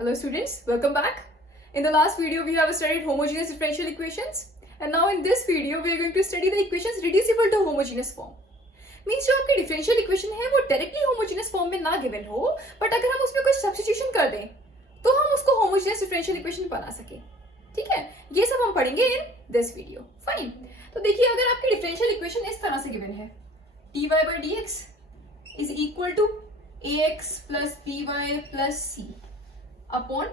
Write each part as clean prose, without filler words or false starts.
Hello students, welcome back. In the last video we have studied homogeneous differential equations and now in this video we are going to study the equations reducible to homogeneous form. Means जो आपकी differential equation है वो directly homogeneous form में ना given हो but अगर हम उसमें कुछ substitution कर दें तो हम उसको homogeneous differential equation बना सके. ठीक है, ये सब हम पढ़ेंगे in this video. Fine. तो देखिए अगर आपकी differential equation इस तरह से given है dy by dx is equal to ax plus by plus c upon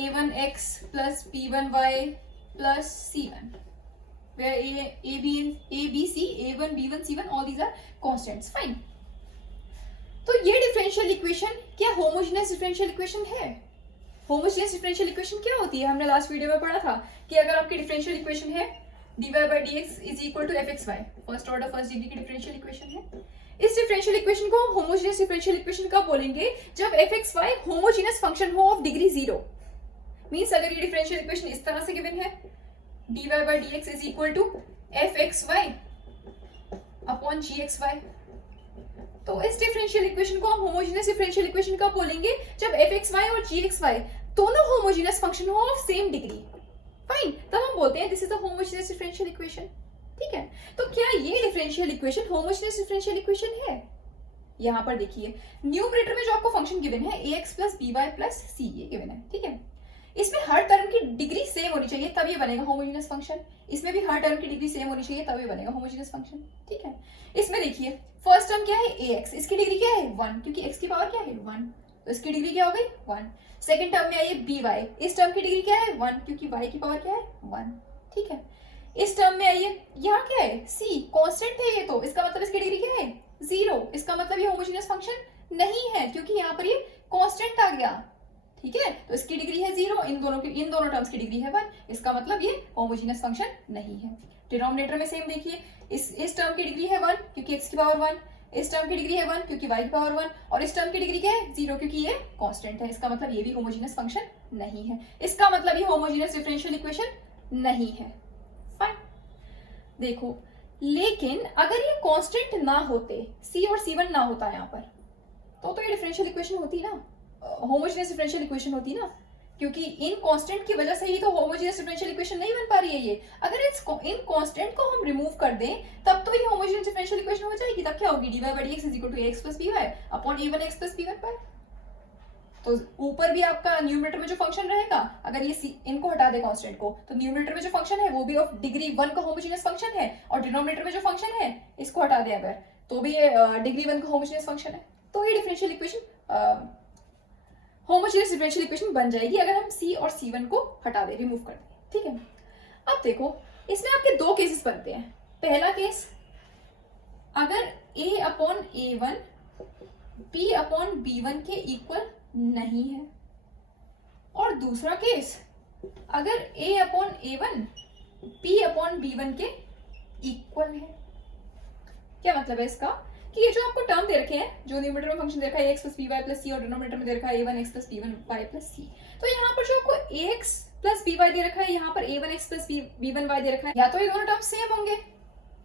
a1x plus b1y plus c1 where a b c a1 b1 c1 all these are constants. Fine. तो ये differential equation क्या homogeneous differential equation है? Homogeneous differential equation क्या होती है? हमने last video में पढ़ा था कि अगर आपकी डिफरेंशियल इक्वेशन है dy by dx is equal to fxy, first order first degree की डिफरेंशियल इक्वेशन है. इस डिफरेंशियल इक्वेशन को हम होमोजेनियस डिफरेंशियल इक्वेशन कब बोलेंगे? जब fxy होमोजेनियस फंक्शन हो ऑफ डिग्री 0. मींस अगर ये डिफरेंशियल इक्वेशन इस तरह से गिवन है dy by dx is equal to fxy upon gxy, तो इस डिफरेंशियल इक्वेशन को हम होमोजेनियस डिफरेंशियल इक्वेशन कब बोलेंगे? जब fxy और gxy दोनों होमोजेनियस फंक्शन हो ऑफ सेम डिग्री. फाइन, तब हम बोलते हैं this is the homogeneous differential equation. ठीक है, तो क्या ये differential equation homogeneous differential equation है? यहाँ पर देखिए न्यूमरेटर में जो आपको फंक्शन गिवन है ax plus by plus c ये गिवन है. ठीक है, इसमें हर टर्म की डिग्री सेम होनी चाहिए तब ये बनेगा होमोजेनियस फंक्शन. इसमें भी हर टर्म की डिग्री सेम होनी चाहिए तब ये बनेगा होमोजेनियस फंक्शन. ठीक है, इसमें देखिए फर्स्ट टर्म क्या है ax, इसकी डिग्री क्या है 1 क्योंकि x की पावर क्या है 1, तो इसकी डिग्री क्या हो गई 1. सेकंड टर्म में आइए by, इस टर्म की डिग्री क्या है 1 क्योंकि y की पावर क्या है 1. ठीक है, इस टर्म में आइए यहाँ क्या है c कांस्टेंट है ये, तो इसका मतलब इसकी डिग्री क्या है 0. इसका मतलब ये होमोजेनियस फंक्शन नहीं है क्योंकि यहाँ पर ये कांस्टेंट आ गया. ठीक है, तो इसकी डिग्री है 0, इन दोनों टर्म्स की डिग्री है 1. इसका मतलब ये होमोजेनियस फंक्शन नहीं है. डिनोमिनेटर में सेम देखिए इस टर्म की डिग्री है 1 क्योंकि x की पावर 1, इस टर्म की डिग्री है 1 क्योंकि y की पावर 1 और इस टर्म की डिग्री क्या है 0 क्योंकि ये कांस्टेंट है. इसका मतलब ये भी होमोजेनियस फंक्शन नहीं है. इसका मतलब ये होमोजेनियस डिफरेंशियल इक्वेशन नहीं है. फाइन, देखो लेकिन अगर ये कांस्टेंट ना होते c और c1 ना होता यहाँ पर तो ये डिफरेंशियल इक्वेशन होती ना, होमोजेनियस डिफरेंशियल इक्वेशन होती ना, क्योंकि इन कांस्टेंट की वजह से ही तो होमोजेनियस डिफरेंशियल इक्वेशन नहीं बन पा रही है ये. अगर इन कांस्टेंट को हम रिमूव कर दें तब तो ये होमोजेनियस डिफरेंशियल इक्वेशन हो जाएगी. तब क्या होगी dy by dx is equal to ax plus by upon a1x plus b1y. तो ऊपर भी आपका न्यूमरेटर में जो फंक्शन रहेगा अगर ये इनको हटा दे कांस्टेंट को तो न्यूमरेटर में जो फंक्शन है वो भी ऑफ डिग्री 1 का होमोजेनियस फंक्शन है और डिनोमिनेटर में जो फंक्शन है इसको हटा दे अगर तो भी ये डिग्री 1 का होमोजेनियस फंक्शन है. तो ये differential equation homogeneous differential equation बन जाएगी अगर हम c और c1 को हटा दे, रिमूव कर दें. ठीक है, अब देखो इसमें आपके दो केसेस बनते हैं. पहला केस अगर a upon a1 b upon b1 के इक्वल नहीं है और दूसरा केस अगर a upon a1 b upon b1 के इक्वल है. क्या मतलब है इसका कि ये जो आपको टर्म दे रखे हैं जो न्यूमरेटर में फंक्शन दे रखा है ax plus by plus c और डिनोमिनेटर में दे रखा है a1x plus b1y plus c, तो यहाँ पर जो आपको ax plus by दे रखा है यहाँ पर a1x plus b1y दे रखा है, या तो ये दोनों टर्म सेम होंगे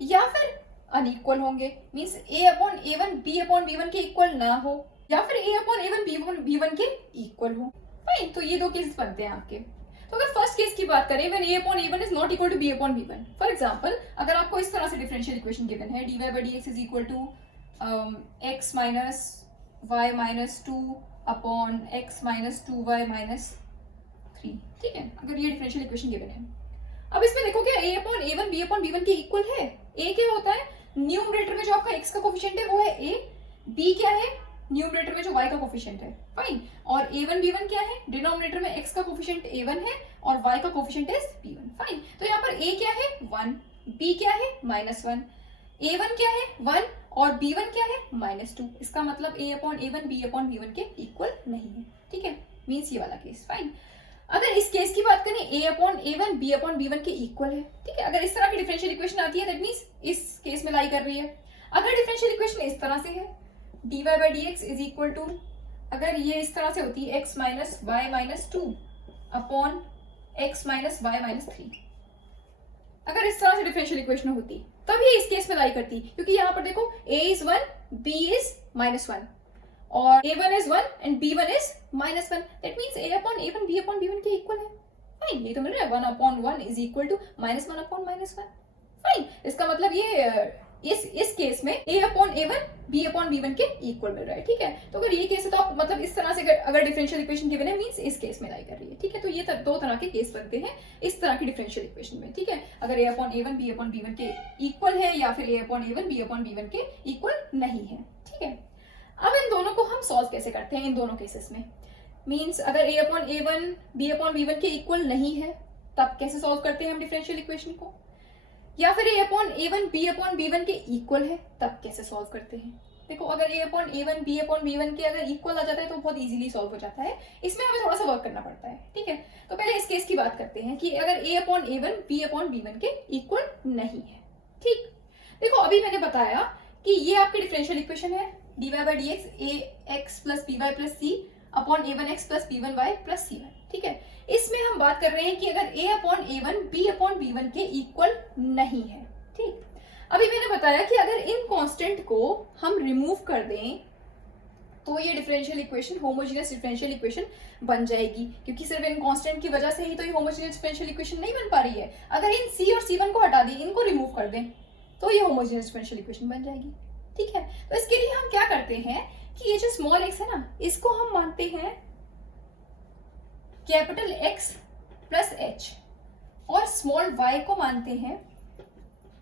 या फिर अनइक्वल होंगे. Means a upon a1 b upon b1 के इक्वल ना हो या फिर a upon a1 b upon b1 के इक्वल हो. फाइन, तो ये दो केसेस बनते हैं आपके. तो अगर फर्स्ट केस की बात करें when a upon a1 is not equal to b upon b1, for example अगर आपको इस तरह से डिफरेंशियल इक्वेशन गिवन है dy by dx is equal to x minus y minus 2 upon x minus 2y minus 3. ठीक है, अगर ये डिफरेंशियल इक्वेशन गिवन है. अब इसमें देखो क्या a upon a1 b upon b1 के इक्वल है. a क्या होता है न्यूमरेटर में जो आपका x का कोफिशिएंट है वो है a, b क्या है न्यूमरेटर में जो y का कोफिशिएंट है. फाइन, और a1 b1 क्या है डिनोमिनेटर में x का कोफिशिएंट a1 है और y का कोफिशिएंट है b1. फाइन, तो यहाँ पर a क्या है 1, b क्या है -1, a1 क्या है 1 और b1 क्या है -2. इसका मतलब a upon a1 b upon b1 के इक्वल नहीं है. ठीक है, मींस ये वाला केस. फाइन, अगर इस केस की बात करें a upon a1 b upon b1 के इक्वल है. ठीक है, अगर इस तरह की डिफरेंशियल इक्वेशन आती है दैट मींस इस केस में लाई कर रही है. अगर डिफरेंशियल इक्वेशन इस तरह से है dy by dx is equal to अगर ये इस तरह से होती है x minus y minus 2 upon x minus y minus 3, अगर इस तरह से डिफरेंशियल इक्वेशन होती तब ये इस केस में लाई करती क्योंकि यहाँ पर देखो a is 1 b is -1 और a1 is 1 and b1 is -1, that means a upon a1 b upon b1 के इक्वल है। फाइन, ये तो मिल रहा है 1 upon 1 is equal to -1 upon -1। Fine, इसका मतलब ये इस केस में a upon a1 b upon b1 के इक्वल मिल रहा है। ठीक है, तो अगर ये केस है तो आप मतलब इस तरह से अगर डिफरेंशियल इक्वेशन गिवन है मींस इस केस में लाई कर रही है। ठीक है, तो ये दो तरह के केस बनते हैं इस तरह की डिफरेंशियल इक्वेशन में। ठीक है, अगर a upon a1 b upon b1 के इक्वल है या फिर a upon a1 b upon b1 के इक्वल नहीं है। ठीक है, अब इन दोनों को हम सॉल्व कैसे करते हैं इन दोनों केसेस में, मींस अगर a upon a1 b upon b1 के इक्वल नहीं है तब कैसे सॉल्व करते हैं हम डिफरेंशियल इक्वेशन को, या फिर a upon a1 b upon b1 के इक्वल है तब कैसे सॉल्व करते हैं। देखो, अगर a upon a1 b upon b1 के अगर इक्वल आ जाता है तो बहुत इजीली सॉल्व हो जाता है, इसमें हमें थोड़ा सा वर्क करना पड़ता है। ठीक है, तो पहले इस केस की बात करते हैं कि अगर a upon a1 b upon b1 के इक्वल नहीं है। ठीक, देखो अभी मैंने बताया कि ये आपकी डिफरेंशियल इक्वेशन है dy by dx ax plus by plus c upon a1x plus b1y plus c1। ठीक है, इसमें हम बात कर रहे हैं कि अगर a upon a1 b upon b1 के इक्वल नहीं है। ठीक, अभी मैंने बताया कि अगर इन कांस्टेंट को हम रिमूव कर दें तो ये differential equation homogeneous differential equation बन जाएगी, क्योंकि सिर्फ इन कांस्टेंट की वजह से ही तो ये होमोजेनियस डिफरेंशियल इक्वेशन नहीं बन पा रही है। अगर इन c और c1 को हटा दें, इनको रिमूव कर दें तो ये होमोजेनियस डिफरेंशियल इक्वेशन बन जाएगी। ठीक है, तो इसके लिए हम क्या करते हैं कि ये जो स्मॉल x है ना, इसको हम मानते हैं कैपिटल X प्लस H और स्मॉल y को मानते हैं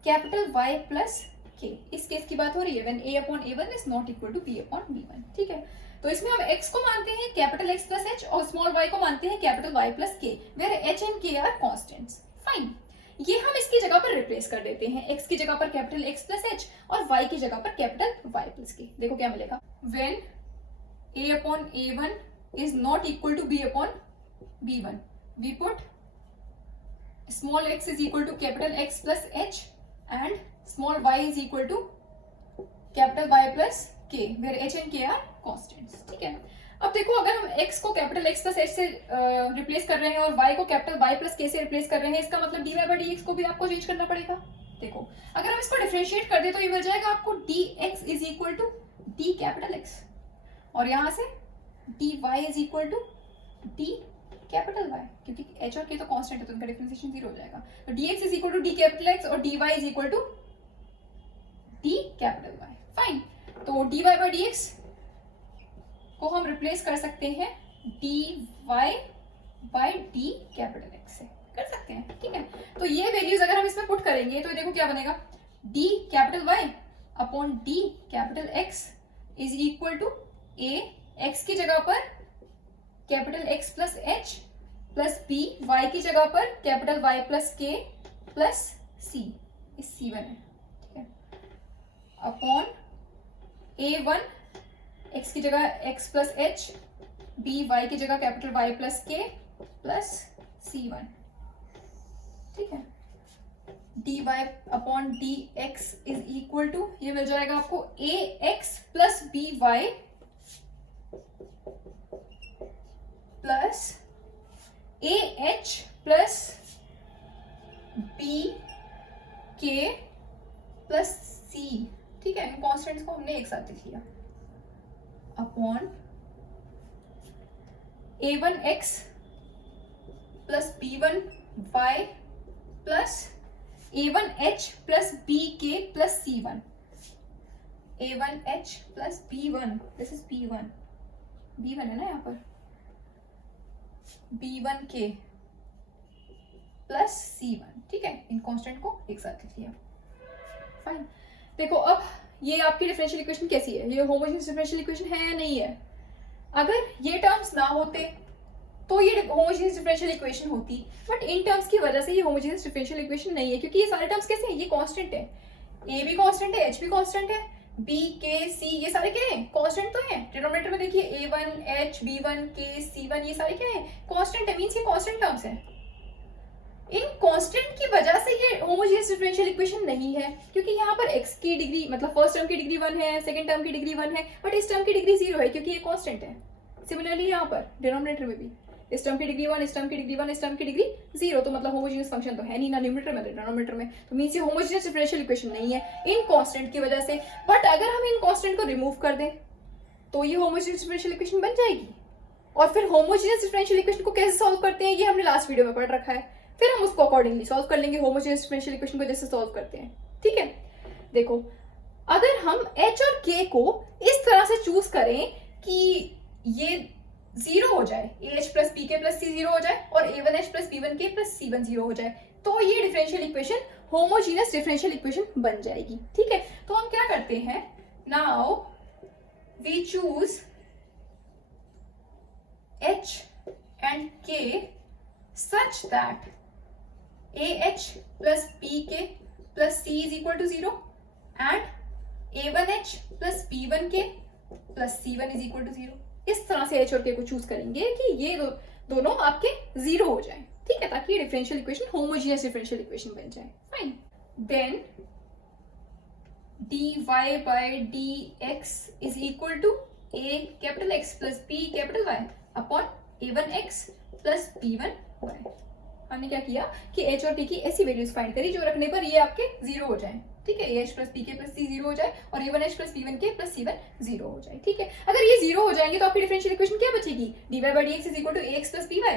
कैपिटल Y प्लस K। इस केस की बात हो रही है when a upon a1 is not equal to b upon b1। ठीक है, तो इसमें हम x को मानते हैं कैपिटल X प्लस H और स्मॉल y को मानते हैं capital Y plus K, where H and K are constants. Fine, ये हम इसकी जगह पर रिप्लेस कर देते हैं, x की जगह पर कैपिटल X प्लस H और y की जगह पर कैपिटल Y प्लस K। देखो क्या मिलेगा, when a upon a1 is not equal to b upon b1, we put small x is equal to capital X plus H and small y is equal to capital Y plus K, where H and K are constants। ठीक है, अब देखो अगर हम x को capital X plus H से replace कर रहे हैं और y को कैपिटल Y प्लस K से रिप्लेस कर रहे हैं, इसका मतलब dy by dx को भी आपको चेंज करना पड़ेगा। देखो, अगर हम इसको डिफरेंशिएट कर दे तो ये मिल जाएगा आपको dx is equal to d capital X और यहाँ से dy is equal to d capital Y, क्योंकि h और k तो कांस्टेंट है तो उनका डिफरेंशिएशन 0 हो जाएगा। तो dx is equal to d capital X और dy is equal to d capital Y। Fine, तो dy by dx को हम रिप्लेस कर सकते हैं dy by d capital X से, कर सकते हैं। ठीक है, तो ये वैल्यूज अगर हम इसमें पुट करेंगे तो देखो क्या बनेगा, d capital Y upon d capital X is equal to a x की जगह पर capital X plus H plus b y की जगह पर capital Y plus K plus c, इस c1 है। ठीक है, अपॉन a1 x की जगह x plus H, b y की जगह capital Y plus K plus c1। ठीक है, dy upon d x is equal to ये मिल जाएगा आपको a x plus b y plus a h plus b k plus c. ठीक है, इन कॉन्स्टेंट्स को हमने एक साथ लिख लिया upon a1x plus b1y plus a1h plus bk plus c1। a1h plus b1, this is b1 है ना यहाँ पर, b1k प्लस c1। ठीक है, इन कांस्टेंट को एक साथ लिख लिया। फाइन, देखो अब ये आपकी डिफरेंशियल इक्वेशन कैसी है, ये होमोजेनियस डिफरेंशियल इक्वेशन है या नहीं है। अगर ये टर्म्स ना होते तो ये होमोजेनियस डिफरेंशियल इक्वेशन होती, बट इन टर्म्स की वजह से ये होमोजेनियस डिफरेंशियल इक्वेशन नहीं है, क्योंकि ये सारे टर्म्स कैसे हैं, ये कांस्टेंट है, a भी कांस्टेंट है, h भी कांस्टेंट है, b k c ये सारे क्या है, कांस्टेंट तो है। डिनोमिनेटर में देखिए a1 h b1 k c1 ये सारे क्या है, कांस्टेंट है, मींस ये कांस्टेंट टर्म्स है। इन कांस्टेंट की वजह से ये होमोजेनियस डिफरेंशियल इक्वेशन नहीं है, क्योंकि यहाँ पर x की डिग्री मतलब फर्स्ट टर्म की डिग्री 1 है, सेकंड टर्म की डिग्री 1 है, बट इस टर्म की डिग्री 0 है क्योंकि ये कांस्टेंट है। सिमिलरली यहाँ पर डिनोमिनेटर में भी इस टर्म की डिग्री 1, इस टर्म की डिग्री 1, इस टर्म की डिग्री 0, तो मतलब होमोजेनियस फंक्शन तो है नहीं ना न्यूमरेटर में डिनोमिनेटर में, तो मींस ये होमोजेनियस डिफरेंशियल इक्वेशन नहीं है इन कांस्टेंट की वजह से। बट अगर हम इन कांस्टेंट को रिमूव कर दें तो ये होमोजेनियस डिफरेंशियल इक्वेशन बन जाएगी। और फिर होमोजेनियस डिफरेंशियल इक्वेशन को कैसे सॉल्व करते हैं ये हमने लास्ट वीडियो में पढ़ रखा है, फिर हम उसको अकॉर्डिंगली सॉल्व कर लेंगे होमोजेनियस डिफरेंशियल इक्वेशन को जैसे सॉल्व करते हैं। ठीक है, देखो अगर हम h और k को इस तरह से चूज करें कि ये जीरो हो जाए, AH plus PK plus C zero हो जाए और A1H plus B1K plus C1 zero हो जाए, तो ये differential equation homogeneous differential equation बन जाएगी। ठीक है, तो हम क्या करते हैं, now we choose H and K such that AH plus PK plus C is equal to 0 and A1H plus B1K plus C1 is equal to 0। इस तरह से H और K को चूज करेंगे कि ये दोनों आपके जीरो हो जाए। ठीक है, ताकि ये differential equation homogeneous differential equation बन जाए। Fine, then dy by dx is equal to a capital X plus b capital Y upon a1x plus b1y। हमने क्या किया कि h और t की ऐसी वैल्यूज फाइंड करी जो रखने पर ये आपके जीरो हो जाए। ठीक है, AH plus PK plus C zero हो जाए और A1H plus B1K plus C1 zero हो जाए। ठीक है, अगर ये जीरो हो जाएंगे तो आपकी डिफरेंशियल इक्वेशन क्या बचेगी, dy by dx is equal to ax plus by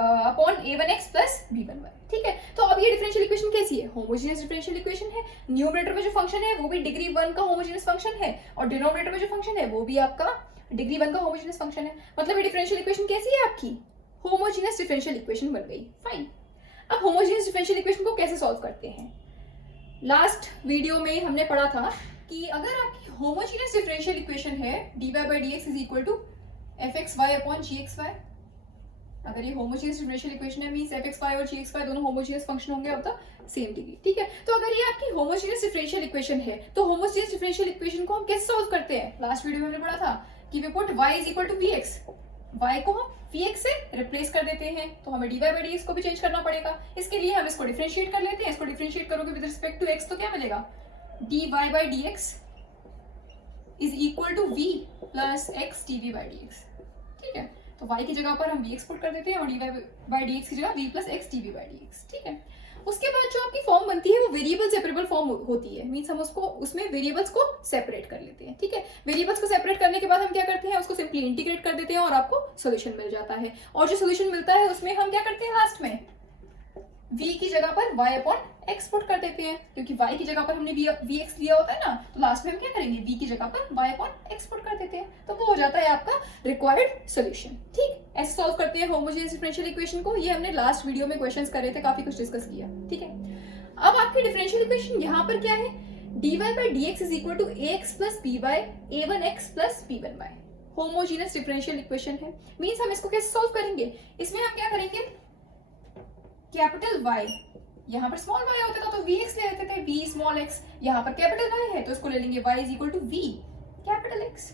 upon a1x plus b1y। ठीक है, तो अब ये डिफरेंशियल इक्वेशन कैसी है, होमोजेनियस डिफरेंशियल इक्वेशन है। न्यूमरेटर में जो फंक्शन है वो भी डिग्री 1 का होमोजेनियस फंक्शन है और डिनोमिनेटर में जो फंक्शन है वो भी आपका डिग्री 1 का होमोजेनियस फंक्शन है। मतलब ये डिफरेंशियल इक्वेशन कैसी है, आपकी होमोजेनियस डिफरेंशियल इक्वेशन बन गई। फाइन, अब होमोजेनियस डिफरेंशियल इक्वेशन को कैसे सॉल्व करते हैं, लास्ट वीडियो में हमने पढ़ा था कि अगर आपकी होमोजेनियस डिफरेंशियल इक्वेशन है dy by dx is equal to fxy upon gxy, अगर ये होमोजेनियस डिफरेंशियल इक्वेशन है मींस fxy और gxy दोनों होमोजेनियस फंक्शन होंगे ऑफ द सेम डिग्री। ठीक है, तो अगर ये आपकी होमोजेनियस डिफरेंशियल इक्वेशन है तो होमोजेनियस डिफरेंशियल इक्वेशन को हम कैसे सॉल्व करते हैं, लास्ट वीडियो में हमने पढ़ा था कि we put y is equal to vx, y को हम vx से रिप्लेस कर देते हैं, तो हमें dy by dx को भी चेंज करना पड़ेगा। इसके लिए हम इसको डिफरेंशिएट कर लेते हैं, इसको डिफरेंशिएट करोगे विद रिस्पेक्ट टू x तो क्या मिलेगा, dy by dx is equal to v plus x dv by dx। ठीक है, तो y की जगह पर हम vx पुट कर देते हैं और dy by dx की जगह v plus x dv by dx। ठीक है, उसके बाद जो आपकी फॉर्म बनती है वो वेरिएबल सेपरेबल फॉर्म होती है, मींस हम उसको उसमें वेरिएबल्स को सेपरेट कर लेते हैं। ठीक है, वेरिएबल्स को सेपरेट करने के बाद हम क्या करते हैं, उसको सिंपली इंटीग्रेट कर देते हैं और आपको सोल्यूशन मिल जाता है। और जो सोल्यूशन मिलता है उसमें हम क्या करते हैं, लास्ट में v की जगह पर y अपॉन x पुट कर देते हैं, क्योंकि y की जगह पर हमने vx लिया होता है ना, तो लास्ट में हम क्या करेंगे, v की जगह पर y अपॉन x पुट कर देते हैं, तो वो हो जाता है आपका रिक्वायर्ड सोल्यूशन। ठीक, ऐसे सॉल्व करते हैं होमोजेनियस डिफरेंशियल इक्वेशन को। ये हमने लास्ट वीडियो में क्वेश्चंस कर रहे थे, काफी कुछ डिस्कस किया। ठीक है, अब आपकी डिफरेंशियल इक्वेशन यहाँ पर क्या है, dy by dx is equal to ax plus by a1x plus b1y। Homogeneous differential equation है, मींस हम इसको कैसे सॉल्व करेंगे, इसमें हम क्या करेंगे, कैपिटल Y यहाँ पर स्मॉल y होता था तो vx ले लेते थे, v स्मॉल x, यहाँ पर कैपिटल Y है तो इसको ले लेंगे y is equal to v capital x।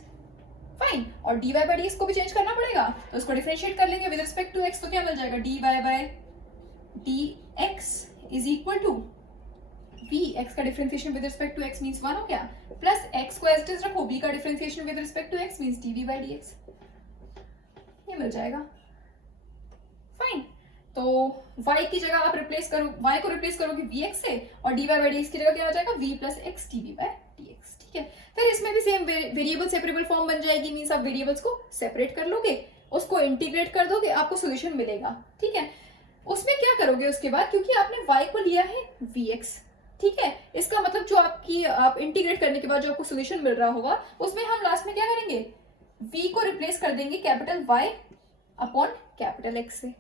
Fine, और dy by dx को भी चेंज करना पड़ेगा तो उसको डिफरेंशिएट कर लेंगे विद रिस्पेक्ट टू x, तो क्या मिल जाएगा, dy by dx is equal to v, x का differentiation with respect to x means 1 हो गया, प्लस x को एज इट इज रखो, v का differentiation with respect to x means dv by dx, ये मिल जाएगा। फाइन, तो y की जगह आप रिप्लेस करो, y को रिप्लेस करोगे vx से और dy by dx की जगह क्या हो जाएगा, v plus x dv by dx। ठीक है, फिर इसमें भी सेम वेरिएबल सेपरेबल फॉर्म बन जाएगी, मींस आप वेरिएबल्स को सेपरेट कर लोगे, उसको इंटीग्रेट कर दोगे, आपको सॉल्यूशन मिलेगा। ठीक है, उसमें क्या करोगे उसके बाद, क्योंकि आपने y को लिया है vx, ठीक है, इसका मतलब जो आप इंटीग्रेट करने के बाद जो आपको सॉल्यूशन मिल रहा होगा उसमें हम लास्ट में क्या करेंगे, v को रिप्लेस कर देंगे capital y upon capital x से।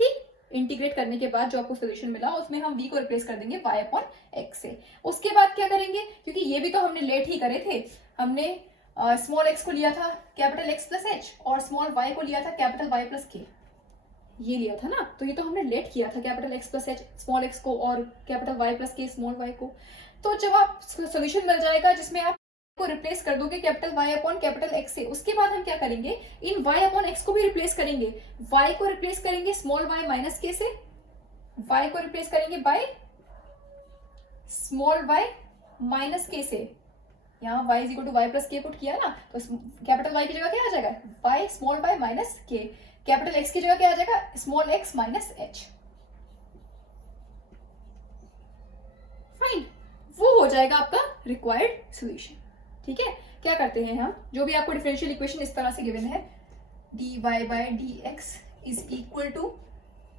ठीक, इंटीग्रेट करने के बाद जो आपको सोल्यूशन मिला उसमें हम v को रिप्लेस कर देंगे y अपॉन x से। उसके बाद क्या करेंगे, क्योंकि ये भी तो हमने लेट ही करे थे, हमने स्मॉल x को लिया था कैपिटल x प्लस h और स्मॉल y को लिया था कैपिटल y प्लस k, ये लिया था ना, तो ये तो हमने लेट किया था capital x plus h small x को और capital y plus k small y को। तो जब आप सोल्यूशन मिल जाएगा जिसमें आप को रिप्लेस कर दोगे capital y upon capital x से, उसके बाद हम क्या करेंगे, इन y अपॉन x को भी रिप्लेस करेंगे, y को रिप्लेस करेंगे स्मॉल y माइनस k से, y को रिप्लेस करेंगे by small y minus k से, यहाँ y is equal to y plus k put किया ना, तो कैपिटल y की जगह क्या आ जाएगा, y small y minus k, capital x की जगह क्या आ जाएगा, small x minus h। Fine, वो हो जाएगा आपका रिक्वायर्ड सॉल्यूशन। ठीक है, क्या करते हैं हम, जो भी आपको डिफरेंशियल इक्वेशन इस तरह से गिवन है, dy by dx is equal to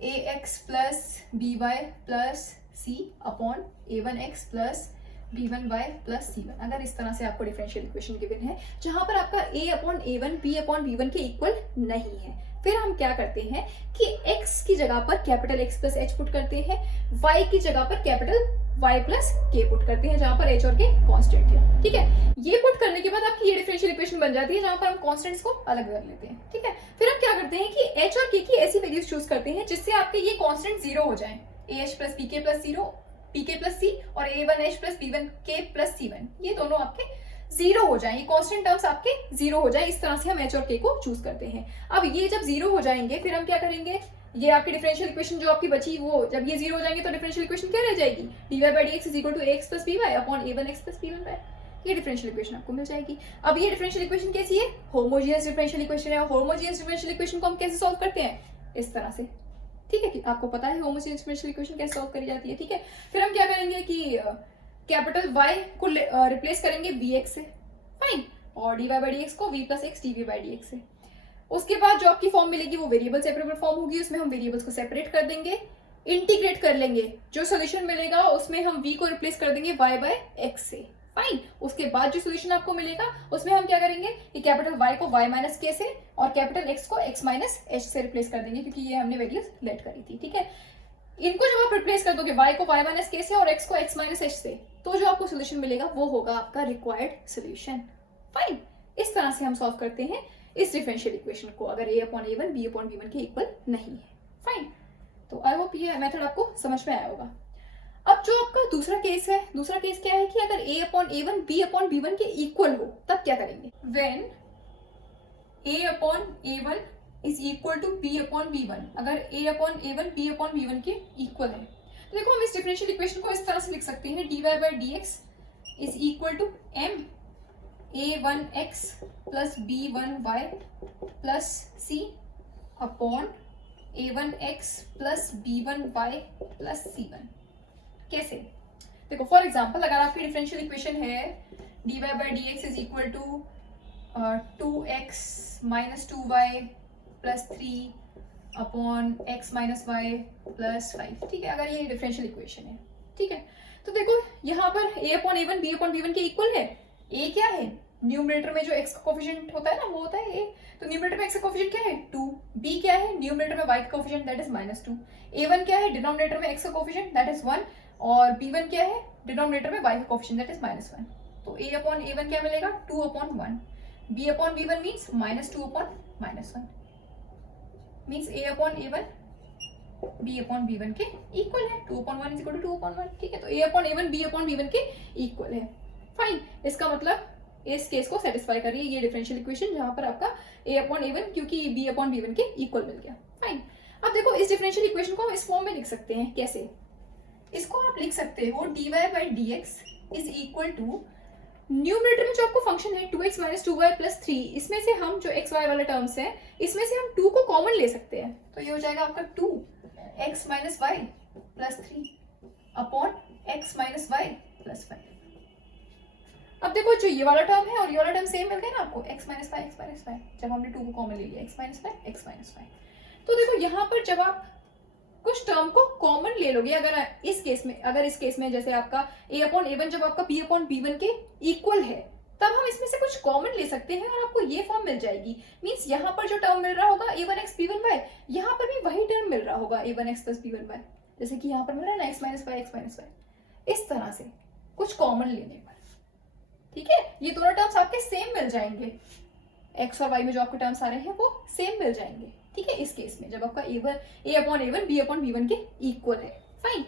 ax plus by plus c upon a1x plus b1y plus c1, अगर इस तरह से आपको डिफरेंशियल इक्वेशन गिवन है जहां पर आपका a upon a1 b upon b1 के इक्वल नहीं है, फिर हम क्या करते हैं कि x की जगह पर capital X plus h put करते हैं, y की जगह पर capital y plus k put करते हैं जहां पर h और k कांस्टेंट है, ठीक है। ये पुट करने के बाद आपकी ये डिफरेंशियल इक्वेशन बन जाती है जहां पर हम कांस्टेंट्स को अलग कर लेते हैं, ठीक है। फिर हम क्या करते हैं कि h और k की ऐसी वैल्यूज चूज करते हैं जिससे आपके ये कांस्टेंट 0 हो जाए, ah plus pk plus 0 pk plus c और a1h plus b1k plus c1, ये दोनों आपके 0 हो जाए, ये कांस्टेंट टर्म्स आपके 0 हो जाए। इस तरह से हम h और k को चूज करते हैं। अब ये जब 0 हो जाएंगे फिर हम क्या करेंगे, ये आपकी डिफरेंशियल इक्वेशन जो आपकी बची वो जब ये 0 हो जाएंगे तो डिफरेंशियल इक्वेशन क्या रह जाएगी, dy by dx is equal to ax plus by upon a1x plus b1y, ये डिफरेंशियल इक्वेशन आपको मिल जाएगी। अब ये डिफरेंशियल इक्वेशन कैसी है, होमोजेनियस डिफरेंशियल इक्वेशन है। होमोजेनियस डिफरेंशियल इक्वेशन को हम कैसे सॉल्व करते हैं, इस तरह से, ठीक है। कि आपको पता है होमोजेनियस डिफरेंशियल इक्वेशन कैसे सॉल्व करी जाती है, ठीक है। फिर हम क्या करेंगे कि कैपिटल y को रिप्लेस करेंगे vx से, फाइन, और dy बाय dx को v plus x dv by dx से। उसके बाद जो आपकी फॉर्म मिलेगी वो वेरिएबल सेपरेबल फॉर्म होगी, उसमें हम वेरिएबल्स को सेपरेट कर देंगे, इंटीग्रेट कर लेंगे, जो सोल्यूशन मिलेगा उसमें हम v को रिप्लेस कर देंगे y बाय x से, फाइन। उसके बाद जो सोल्यूशन आपको मिलेगा उसमें हम क्या करेंगे कि कैपिटल y को y माइनस k से और कैपिटल x को x माइनस h से रिप्लेस कर देंगे, क्योंकि ये हमने वैल्यूज लेट करी थी, ठीक है। इनको जब आप रिप्लेस कर दोगे y को y माइनस k से और x को x माइनस h से, तो जो आपको सोल्यूशन मिलेगा वो होगा आपका रिक्वायर्ड सोल्यूशन, फाइन। इस तरह से हम सॉल्व करते हैं इस डिफरेंशियल इक्वेशन को अगर a upon a1 b upon b1 के इक्वल नहीं है, फाइन। तो आई होप ये मेथड आपको समझ में आया होगा। अब जो आपका दूसरा केस है, दूसरा केस क्या है कि अगर a upon a1 b upon b1 के इक्वल हो तब क्या करेंगे, when a upon a1 is equal to b upon b1, अगर a upon a1 b upon b1 के इक्वल है तो देखो हम इस डिफरेंशियल इक्वेशन को इस तरह से लिख सकते हैं, dy by dx is equal to m a1x plus b1y plus c upon a1x plus b1y plus c1। कैसे, देखो फॉर एग्जांपल अगर आपकी डिफरेंशियल इक्वेशन है dy by dx is equal to 2x minus 2y plus 3 upon x minus y plus 5, ठीक है, अगर ये differential equation है, ठीक है। तो देखो यहाँ पर a upon a1 b upon b1 के इक्वल है, a क्या है, न्यूमरेटर में जो x का कोफिशिएंट होता है ना वो होता है a, तो न्यूमरेटर में x का कोफिशिएंट क्या है 2, b क्या है न्यूमरेटर में y का कोफिशिएंट दैट इज -2, a1 क्या है डिनोमिनेटर में x का कोफिशिएंट दैट इज 1 और b1 क्या है डिनोमिनेटर में y का कोफिशिएंट दैट इज -1। तो a अपॉन a1 क्या मिलेगा 2 upon 1, b upon b1 means -2 upon -1, means a upon a1 b upon b1 के इक्वल है, 2 upon 1 is equal to 2 upon 1, ठीक है। तो a upon a1 b upon b1 के equal है, फाइन। इसका मतलब इस केस को सेटिस्फाई करिए ये डिफरेंशियल इक्वेशन जहां पर आपका a अपॉन a1 क्योंकि b अपॉन b1 के इक्वल मिल गया, फाइन। अब देखो इस डिफरेंशियल इक्वेशन को हम इस फॉर्म में लिख सकते हैं, कैसे, इसको आप लिख सकते हो dy by dx is equal to numerator में जो आपको फंक्शन है 2x माइनस 2y प्लस 3, इसमें से हम जो x y वाले टर्म्स हैं इसमें से हम 2 को कॉमन ले सकते हैं, तो ये हो जाएगा आपका 2x minus y plus 3 upon x minus y plus 5। अब देखो जो ये वाला टर्म है और ये वाला टर्म सेम मिल गया ना आपको, x माइनस 5 जब हमने 2 को कॉमन ले लिया x माइनस 5। तो देखो यहाँ पर जब आप कुछ टर्म को कॉमन ले लोगे, अगर इस केस में जैसे आपका a अपॉन a1 जब आपका b अपॉन b1 के इक्वल है तब हम इसमें से कुछ कॉमन ले सकते हैं और आपको ये फॉर्म मिल जाएगी, मींस यहाँ पर जो टर्म मिल रहा होगा a1x b1y, यहाँ पर भी वही टर्म मिल रहा होगा a1x प्लस b1y, जैसे कि यहाँ पर मिल रहा है ना x माइनस y, इस तरह से कुछ कॉमन लेने पर, ठीक है। ये दोनों टर्म्स आपके सेम मिल जाएंगे, x और y में जो आपके टर्म्स आ रहे हैं वो सेम मिल जाएंगे, ठीक है। इस केस में जब आपका a upon a1 b upon b1 के इक्वल है, फाइन।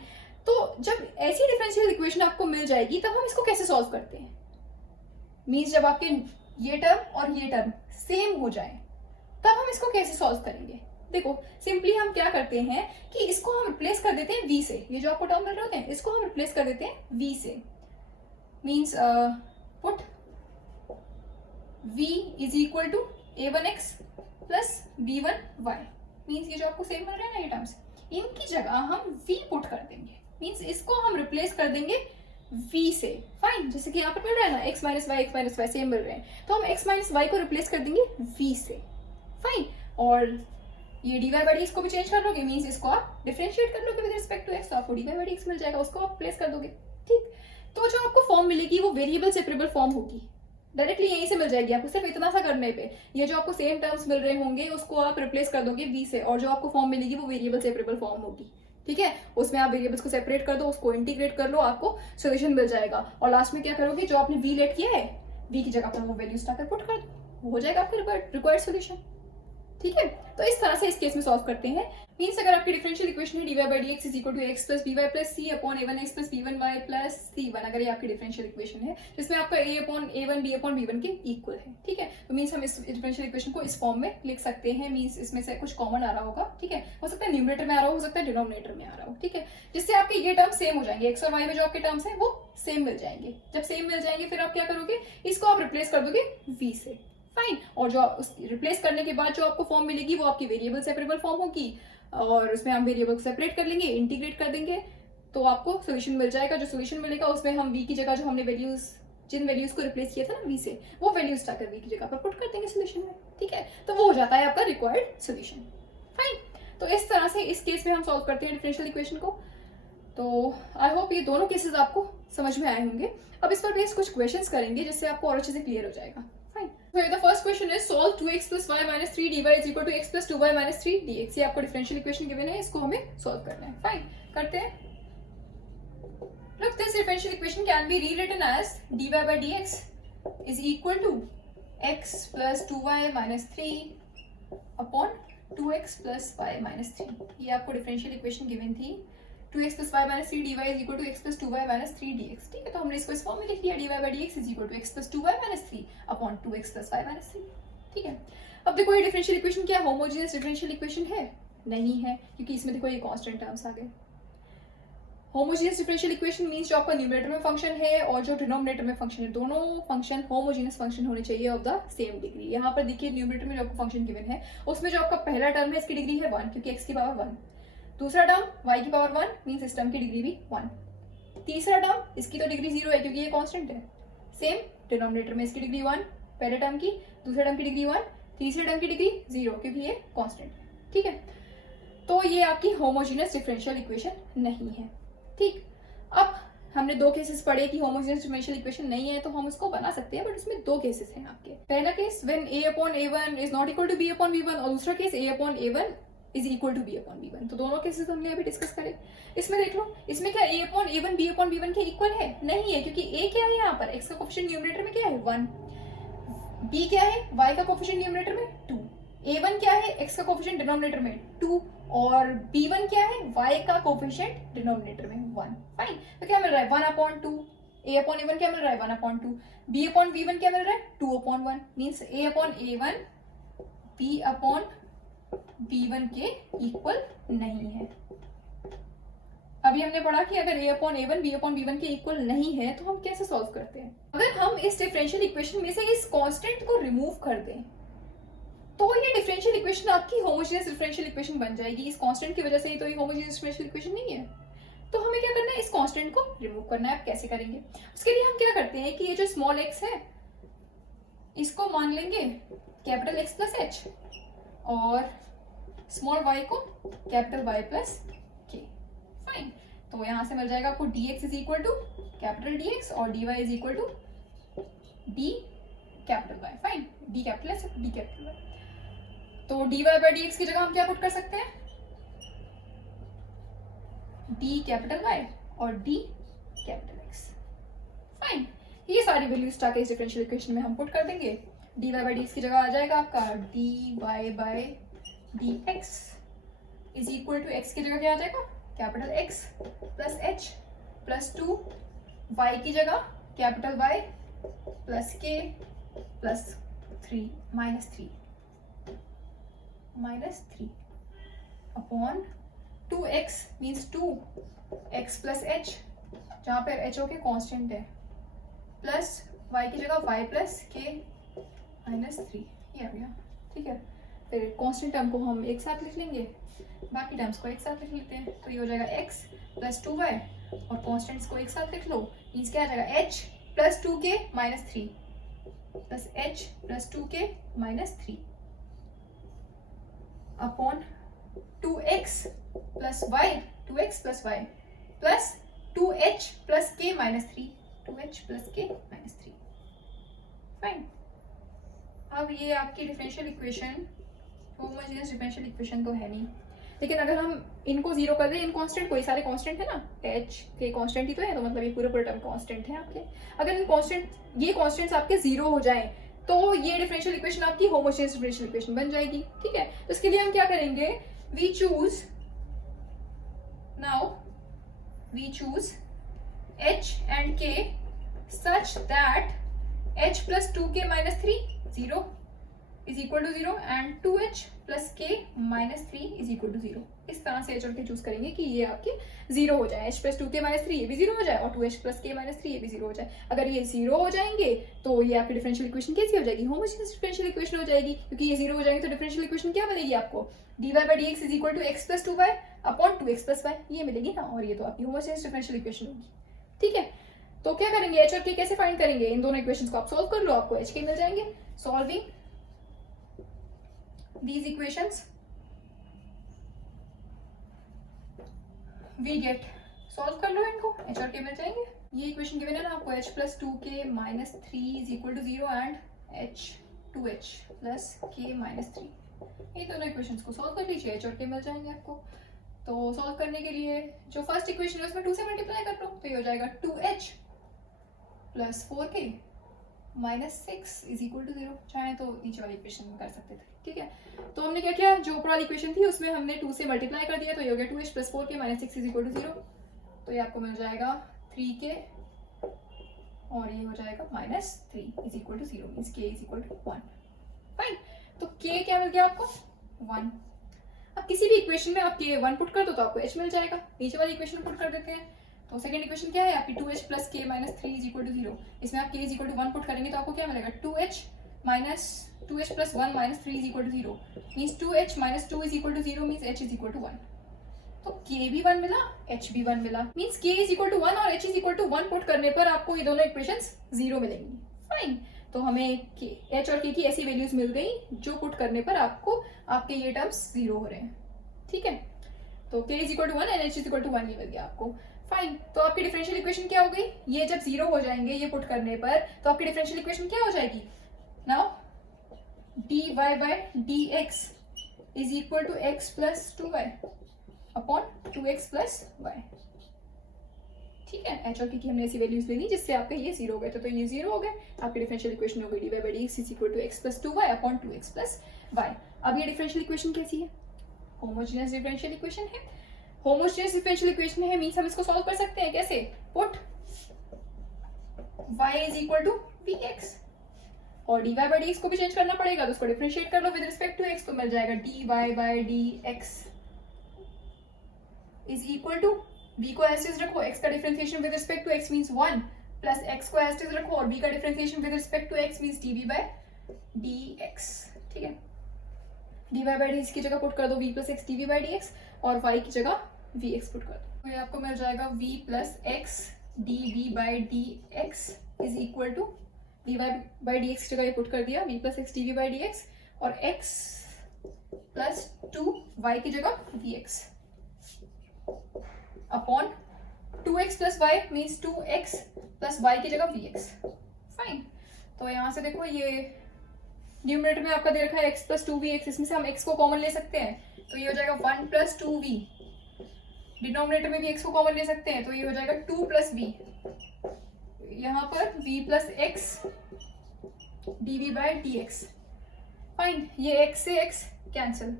तो जब ऐसी डिफरेंशियल इक्वेशन आपको मिल जाएगी तब हम इसको कैसे सॉल्व करते हैं, मींस जब आपके ये टर्म और ये टर्म सेम हो जाए तब हम इसको कैसे सॉल्व करेंगे। देखो सिंपली हम क्या करते हैं कि इसको हम रिप्लेस कर देते हैं v से, ये जो आपको टर्म मिल रहे होते हैं इसको हम रिप्लेस कर देते हैं v से, means put v is equal to a1x plus b1y, means ये जो आपको सेम मिल रहा है ना ये टर्म्स, इनकी जगह हम v पुट कर देंगे, मींस इसको हम रिप्लेस कर देंगे v से। फाइन, जैसे कि यहाँ पर मिल रहा है ना x माइनस वाई सेम मिल रहे हैं, तो हम x माइनस वाई को रिप्लेस कर देंगे v से। फाइन, और ये dy बाई dx को भी चेंज कर लोगे, मीन्स इसको आप डिफरेंशिएट कर लोगे विद रिस्पेक्ट टू x, तो आपको dy बाई dx मिल जाएगा, उसको आप प्लेस कर दोगे। ठीक, तो जो आपको फॉर्म मिलेगी वो वेरिएबल सेपरेबल फॉर्म होगी, डायरेक्टली यहीं से मिल जाएगी आपको, सिर्फ इतना सा करने पे ये जो आपको सेम टर्म्स मिल रहे होंगे उसको आप रिप्लेस कर दोगे v से, और जो आपको फॉर्म मिलेगी वो वेरिएबल सेपरेबल फॉर्म होगी। ठीक है, उसमें आप वेरिएबल्स को सेपरेट कर दो, उसको इंटीग्रेट कर लो, आपको सोल्यूशन मिल जाएगा। और लास्ट में क्या करोगे, जो आपने v लेट किया है v की जगह पर वो वैल्यूज लाकर पुट कर दो, हो जाएगा आपका रिक्वायर्ड सोल्यूशन। ठीक है, तो इस तरह से इस केस में सॉल्व करते हैं। मीन्स अगर आपकी डिफरेंशियल इक्वेशन है dy by dx is equal to x plus by plus c upon a1 x plus b1y plus c1, अगर ये आपकी डिफरेंशियल इक्वेशन है जिसमें आपका a upon a1 b upon b1 के इक्वल है। ठीक है, तो मीन्स हम इस डिफरेंशियल इक्वेशन को इस फॉर्म में लिख सकते हैं। मीन्स इसमें से कुछ कॉमन आ रहा होगा, ठीक है, हो सकता है न्यूमरेटर में आ रहा हो सकता है डिनोमिनेटर में आ रहा हो। ठीक है, जिससे आपके ये टर्म सेम हो जाएंगे, x और y में जो आपके टर्म्स हैं वो सेम मिल जाएंगे। जब सेम मिल जाएंगे फिर आप क्या करोगे, इसको आप रिप्लेस कर दोगे v से। फाइन, और जो उस रिप्लेस करने के बाद जो आपको फॉर्म मिलेगी वो आपकी वेरिएबल सेपरेबल फॉर्म होगी, और उसमें हम वेरिएबल को सेपरेट कर लेंगे, इंटीग्रेट कर देंगे, तो आपको सोल्यूशन मिल जाएगा। जो सोल्यूशन मिलेगा उसमें हम v की जगह जो हमने वैल्यूज, जिन वैल्यूज को रिप्लेस किया था ना v से, वो वैल्यूज जाकर v की जगह पर पुट कर देंगे सोल्यूशन में। ठीक है, तो वो हो जाता है आपका रिक्वायर्ड सोल्यूशन। फाइन, तो इस तरह से इस केस में हम सॉल्व करते हैं डिफरेंशियल इक्वेशन को। तो आई होप ये दोनों केसेस आपको समझ में आए होंगे। अब इस पर बेस्ड कुछ क्वेश्चंस करेंगे जिससे आपको और अच्छे से क्लियर हो जाएगा। Fine, so the first question is solve 2x plus y minus 3 dy is equal to x plus 2y minus 3 dx। ये आपको डिफरेंशियल इक्वेशन गिवन है, इसको हमें सॉल्व करना है। फाइन, करते हैं। Look, this differential equation can be rewritten as dy by dx is equal to x plus 2y minus 3 upon 2x plus y minus 3। ये आपको डिफरेंशियल इक्वेशन गिवन थी, 2x plus y minus 3 dy is equal to x plus 2y minus 3 dx। ठीक है, तो हमने इसको इस form में लिख लिया, dy by dx is equal to x plus 2y minus 3 upon 2x plus y minus 3। ठीक है, अब देखो ये डिफरेंशियल इक्वेशन क्या है, होमोजेनियस डिफरेंशियल इक्वेशन है? नहीं है, क्योंकि इसमें देखो ये कांस्टेंट टर्म्स आ गए। होमोजेनियस डिफरेंशियल इक्वेशन मींस जो आपका न्यूमरेटर में फंक्शन है और जो डिनोमिनेटर में फंक्शन है, दोनों फंक्शन होमोजेनियस फंक्शन होने चाहिए ऑफ द सेम डिग्री। यहाँ पर देखिए न्यूमरेटर में जो आपको फंक्शन गिवन है उसमें जो आपका पहला टर्म है इसकी डिग्री है 1, क्योंकि x की पावर 1, दूसरा टर्म y की पावर 1 मींस इस टर्म की डिग्री भी 1, तीसरा टर्म इसकी तो डिग्री 0 है क्योंकि ये कांस्टेंट है। सेम डिनोमिनेटर में इसकी डिग्री 1 पहले टर्म की, दूसरे टर्म की डिग्री 1, तीसरे टर्म की डिग्री 0 क्योंकि ये कांस्टेंट है। ठीक है, तो ये आपकी होमोजेनियस डिफरेंशियल इक्वेशन नहीं है। ठीक, अब हमने दो केसेस पढ़े कि होमोजेनियस डिफरेंशियल इक्वेशन नहीं है तो हम उसको बना सकते हैं, बट उसमें दो केसेस हैं आपके। पहला case when a upon a1 is not equal to b upon b1, और दूसरा case a upon a1 is equal to b upon b1। तो दोनों केसेस हमने अभी डिस्कस करे। इसमें देख लो, इसमें क्या a upon a1 b upon b1 के इक्वल है? नहीं है, क्योंकि a क्या है यहाँ पर, x का कोफिशिएंट न्यूमरेटर में क्या है 1, b क्या है y का कोफिशिएंट न्यूमरेटर में 2, a1 क्या है x का कोफिशिएंट डिनोमिनेटर में 2, और b1 क्या है y का कोफिशिएंट डिनोमिनेटर में 1। फाइन, तो क्या मिल रहा है 1 अपॉन 2, a अपॉन a1 क्या मिल रहा है 1 अपॉन 2, b अपॉन b1 क्या मिल रहा है 2 upon 1, means a upon a1 b upon b1 के इक्वल नहीं है। अभी हमने पढ़ा कि अगर a upon a1 b upon b1 के इक्वल नहीं है तो हम कैसे सॉल्व करते हैं। अगर हम इस डिफरेंशियल इक्वेशन में से इस कांस्टेंट को रिमूव कर दें तो ये डिफरेंशियल इक्वेशन आपकी होमोजेनियस डिफरेंशियल इक्वेशन बन जाएगी। इस कांस्टेंट की वजह से ही तो ये होमोजेनियस डिफरेंशियल इक्वेशन नहीं है। तो हमें क्या करना है, इस कांस्टेंट को रिमूव करना है। आप कैसे करेंगे, उसके लिए हम क्या करते हैं कि ये जो स्मॉल x है इसको मान लेंगे कैपिटल X प्लस H, और स्मॉल y को capital Y plus K। Fine, तो यहाँ से मिल जाएगा आपको dx is equal to capital dx और dy is equal to d capital Y। Fine, d capital S d capital Y। तो dy बाई dx की जगह हम क्या पुट कर सकते हैं, d कैपिटल Y और d कैपिटल X। फाइन, ये सारी वैल्यूज जाके इस डिफरेंशियल इक्वेशन में हम पुट कर देंगे। dy बाई dx की जगह आ जाएगा आपका dy by dx is equal to x की जगह क्या आ जाएगा capital X plus H plus 2, y की जगह capital Y plus K plus 3 minus 3 upon 2x means 2x plus h, जहाँ पर h होके कांस्टेंट है, प्लस y की जगह y प्लस k माइनस 3, ये आ गया। ठीक है, फिर कांस्टेंट टर्म को हम एक साथ लिख लेंगे, बाकी टर्म्स को एक साथ लिख लेते हैं। तो ये हो जाएगा x प्लस 2y और कॉन्स्टेंट्स को एक साथ लिख लो, मीन्स क्या आ जाएगा h plus 2k minus 3 plus h plus 2k minus 3 upon 2x plus y 2x plus y plus 2h plus k minus 3 2h plus k minus 3। Fine, अब ये आपकी differential equation homogeneous differential equation तो है नहीं, लेकिन अगर हम इनको जीरो कर दें, इन कांस्टेंट को, ये सारे कांस्टेंट है ना, h के कांस्टेंट ही तो है, तो मतलब ये पूरे टर्म कांस्टेंट है आपके, अगर इन कांस्टेंट ये कांस्टेंट्स आपके जीरो हो जाएं तो ये डिफरेंशियल इक्वेशन आपकी होमोजेनियस डिफरेंशियल इक्वेशन बन जाएगी। ठीक है, तो इसके लिए हम क्या करेंगे, we choose h and k such that h plus 2k minus 3 0 is equal to 0 and 2h plus k minus 3 is equal to 0। इस तरह से h और k चूज करेंगे कि ये आपके जीरो हो जाए, h plus 2k minus 3 ये भी जीरो हो जाए और 2h plus k minus 3 ये भी जीरो हो जाए। अगर ये जीरो हो जाएंगे तो ये आपकी डिफरेंशियल इक्वेशन कैसी हो जाएगी, होमोजेनियस डिफरेंशियल इक्वेशन हो जाएगी, क्योंकि ये जीरो हो जाएंगे तो डिफरेंशियल इक्वेशन क्या बनेगी आपको, dy by dx is equal to x plus 2y upon 2x plus y, ये मिलेगी ना, और ये तो आपकी होमोजेनियस डिफरेंशियल इक्वेशन होगी। ठीक है, तो क्या करेंगे, h और k कैसे फाइंड करेंगे, इन दोनों इक्वेशंस को आप सॉल्व कर लो, आपको h k मिल जाएंगे। Solving these equations we get, solve कर लो इनको, h और k मिल जाएंगे। ये इक्वेशन गिवन है ना आपको, h plus 2k minus 3 is equal to 0 and h 2h plus k minus 3, ये दोनों इक्वेशंस को सॉल्व कर लीजिए, h और k मिल जाएंगे आपको। तो सॉल्व करने के लिए जो फर्स्ट इक्वेशन है उसमें 2 से मल्टीप्लाई कर लो, तो ये हो जाएगा 2h plus 4k minus 6 is equal to 0, चाहे तो नीचे वाली इक्वेशन में कर सकते थे। ठीक है, तो हमने क्या किया, जो ऊपर वाली इक्वेशन थी उसमें हमने 2 से मल्टीप्लाई कर दिया, तो ये हो गया 2h plus 4k minus 6 is equal to 0, तो ये आपको मिल जाएगा 3k और ये हो जाएगा minus 3 is equal to 0, means k is equal to 1। Fine, तो k क्या मिल गया आपको 1। अब किसी भी इक्वेशन में आप k 1 पुट कर दो तो आपको h मिल जाएगा, नीचे वाली इक्वेशन में पुट कर देते हैं, तो सेकंड इक्वेशन क्या है आपकी 2h plus k minus 3 is equal to 0, इसमें आप k is equal to 1 put करेंगे तो आपको क्या मिलेगा 2h plus 1 minus 3 is equal to 0, means 2h minus 2 is equal to 0, means h is equal to 1। तो k भी 1 मिला, h भी 1 मिला, means k is equal to 1 और h is equal to 1 put करने पर आपको ये दोनों इक्वेशंस 0 मिलेंगी। फाइन, तो हमें h और k की ऐसी वैल्यूज मिल गई जो पुट करने पर आपको आपके ये टर्म्स 0 हो रहे हैं। ठीक है, तो k is equal to 1 and h is equal to 1 ये मिल गया आपको। फाइन, तो आपकी डिफरेंशियल इक्वेशन क्या हो गई, ये जब 0 हो जाएंगे ये पुट करने पर, तो आपकी डिफरेंशियल इक्वेशन क्या हो जाएगी, now dy by dx is equal to x plus 2y upon 2x plus y। ठीक है, h और k की हमने ऐसी वैल्यूज ले ली जिससे आपके ये 0 हो गए, तो ये 0 हो गए, आपकी डिफरेंशियल इक्वेशन हो गई dy by dx is equal to x plus 2y upon 2x plus y। अब ये डिफरेंशियल इक्वेशन कैसी है, होमोजेनियस डिफरेंशियल इक्वेशन है, होमोजेनियस डिफरेंशियल इक्वेशन है, मींस हम इसको सॉल्व कर सकते हैं कैसे, put y is equal to vx और dy by dx को भी चेंज करना पड़ेगा, तो उसको डिफरेंशिएट कर लो विद रिस्पेक्ट टू x, तो मिल जाएगा dy by dx is equal to v को एज इज रखो, x का differentiation with respect to x means 1 plus x को एज इज रखो और v का differentiation with respect to x means dv by dx। ठीक है, dy by dx की जगह पुट कर दो v plus x dv by dx और y की जगह vx पुट कर दो, तो ये आपको मिल जाएगा v plus x dv by dx is equal to dy by dx की जगह ये पुट कर दिया v plus x dv by dx और x plus 2y की जगह vx upon 2x plus y means 2x plus y की जगह vx। फाइन, तो यहाँ से देखो ये न्यूमरेटर में आपका दे रखा है x plus 2vx, इसमें से हम x को कॉमन ले सकते हैं, तो ये हो जाएगा 1 plus 2v, डिनोमिनेटर में भी x को कॉमन ले सकते हैं, तो ये हो जाएगा 2 plus v, यहाँ पर v plus x dv by dx। Fine, ये x से x कैंसिल,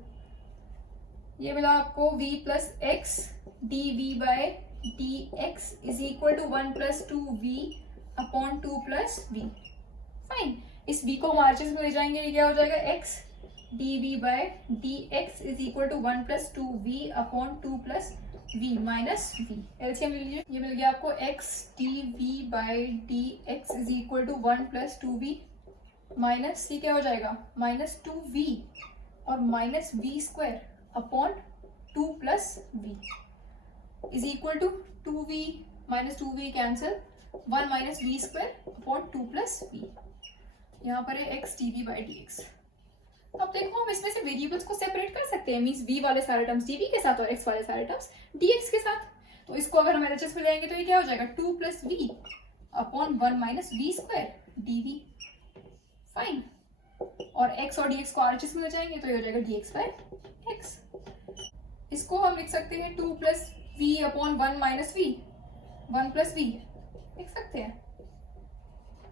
ये मिला आपको v plus x dv by dx is equal to 1 plus 2v upon 2 plus v। Fine, इस v को मार्जिन में ले जाएंगे, ये क्या हो जाएगा x dv by dx is equal to 1 plus 2v upon 2 plus v minus v, LCM ले लीजिए, ये मिल गया आपको x dv by dx is equal to 1 plus 2v minus ये क्या हो जाएगा माइनस 2v और minus v square upon 2 plus v। Is equal to 2v minus 2v cancel 1 minus v square upon 2 plus v, यहाँ पर है x dv by dx। अब देखो हम इसमें से वेरिएबल्स को सेपरेट कर सकते हैं, मींस v वाले सारे टर्म्स dv के साथ और x वाले सारे टर्म्स dx के साथ। तो इसको अगर हम LHS में लेंगे तो ये क्या हो जाएगा 2 plus v upon 1 minus v square dv। Fine, और x और dx को RHS में ले जाएंगे तो ये हो जाएगा dx बाई x। इसको हम लिख सकते हैं 2 plus v upon 1 minus v, 1 plus v लिख सकते हैं।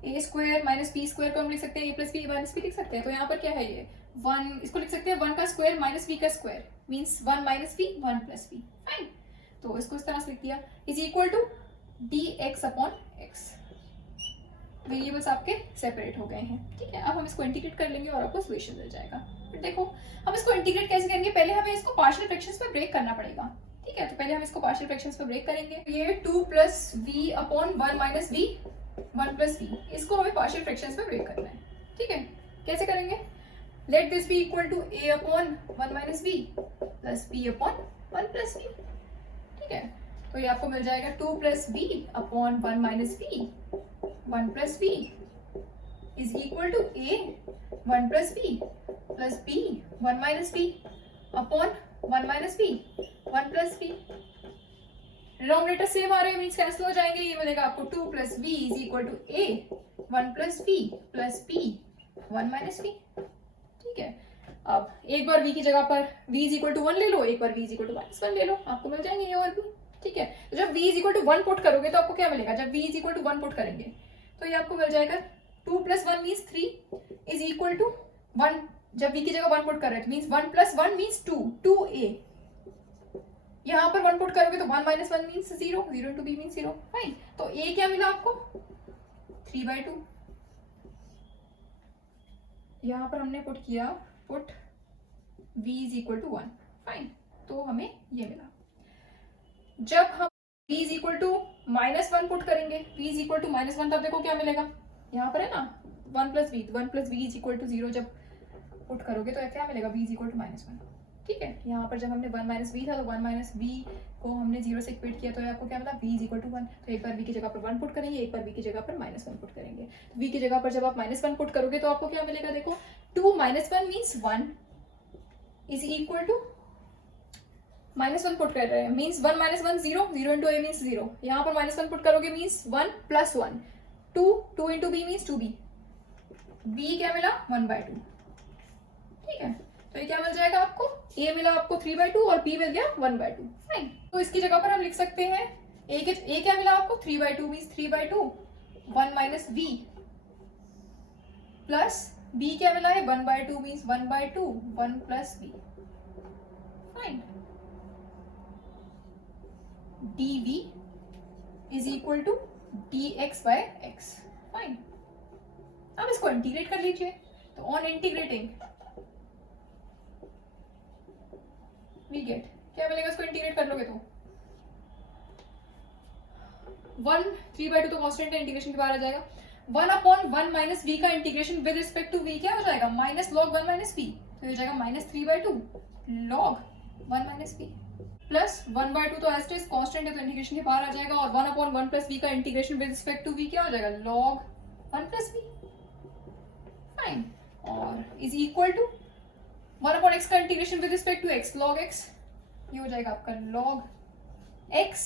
A square minus b square को हम लिख सकते हैं a plus b minus b लिख सकते हैं। तो यहाँ पर क्या है ये 1, इसको लिख सकते हैं 1 का स्क्वायर माइनस बी का square, means 1 minus b 1 plus b. Fine, तो इसको इस तरह से लिख दिया, is equal to d x upon x. Variables आपके सेपरेट हो गए हैं, ठीक है। अब हम इसको इंटीग्रेट कर लेंगे और आपको सोल्यूशन मिल जाएगा। बट देखो हम इसको इंटीग्रेट कैसे करेंगे, पहले हमें इसको पार्शियल फ्रैक्शंस में ब्रेक करना पड़ेगा, ठीक है। तो पहले हम इसको पार्शियल फ्रैक्शंस में ब्रेक करेंगे। ये 2 plus v upon 1 minus v 1 plus v, इसको हमें पार्शियल फ्रैक्शंस में ब्रेक करना है, ठीक है। कैसे करेंगे, let this be equal to a upon 1 minus v plus b upon 1 plus v, ठीक है। तो ये आपको मिल जाएगा 2 plus b upon 1 minus v 1 plus v is equal to a 1 plus v plus b 1 minus v upon 1 minus v 1 plus v। Denominator same आ रहे हैं, मींस कैंसिल हो जाएंगे। ये मिलेगा आपको 2 plus v is equal to a 1 plus v plus b 1 minus v, ठीक है। अब एक बार v की जगह पर v इज इक्वल टू 1 ले लो, एक बार v is equal to minus 1 ले लो, आपको मिल जाएंगे ये और भी, ठीक है। तो जब v is equal to 1 put करोगे तो आपको क्या मिलेगा, जब v is equal to 1 put करेंगे तो ये आपको मिल जाएगा 2 plus 1 means 3 is equal to 1, जब v की जगह 1 पुट कर रहे हैं मीन्स 1 प्लस 1 मीन्स 2 2a, यहाँ पर 1 पुट करोगे तो 1 minus 1 means 0 0 into b means 0। Fine, तो a क्या मिला आपको 3/2, यहाँ पर हमने पुट किया put v is equal to 1। Fine, तो हमें ये मिला। जब हम v is equal to minus 1 put करेंगे, v is equal to minus 1, तब देखो क्या मिलेगा, यहाँ पर है ना 1 plus v is equal to 0 जब पुट करोगे तो क्या मिलेगा v is equal to minus 1, ठीक है। यहाँ पर जब हमने 1 माइनस वी था तो 1 माइनस वी को हमने 0 से इक्वेट किया तो आपको क्या मिला v इज इक्वल टू 1। तो एक बार v की जगह पर 1 पुट करेंगे, एक बार v की जगह पर माइनस 1 पुट करेंगे। तो v की जगह पर जब आप माइनस 1 पुट करोगे तो आपको क्या मिलेगा, देखो 2 minus 1 means 1 is equal to minus 1 put कर रहे हैं means 1 minus 1 0 0 into a means 0, यहाँ पर माइनस 1 पुट करोगे means 1 plus 1 2 2 into b means 2b, b क्या मिला 1/2, ठीक है। तो ये क्या मिल जाएगा आपको, a मिला आपको 3/2 और b मिल गया 1/2। फाइन, तो इसकी जगह पर हम लिख सकते हैं a क्या मिला आपको 3/2 means 3/2 1 minus v plus b क्या मिला है 1/2 means 1/2 1 plus v। Fine, dv is equal to dx by x। Fine, अब इसको इंटीग्रेट कर लीजिए। तो ऑन इंटीग्रेटिंग वी गेट, क्या मिलेगा इसको इंटीग्रेट कर लोगे तो 1 3/2 तो कांस्टेंट है, इंटीग्रेशन के बाहर आ जाएगा। 1 अपॉन 1 माइनस वी का integration with respect to v क्या हो जाएगा माइनस लॉग 1 माइनस वी, तो हो जाएगा minus 3/2 log 1 minus v plus 1/2 तो एज इट इज कांस्टेंट है तो इंटीग्रेशन के बाहर आ जाएगा। और 1 अपॉन 1 प्लस वी का integration with respect to v क्या हो जाएगा लॉग 1 प्लस वी। फाइन, और is equal to 1 upon x का integration with respect to x log x, ये हो जाएगा आपका लॉग x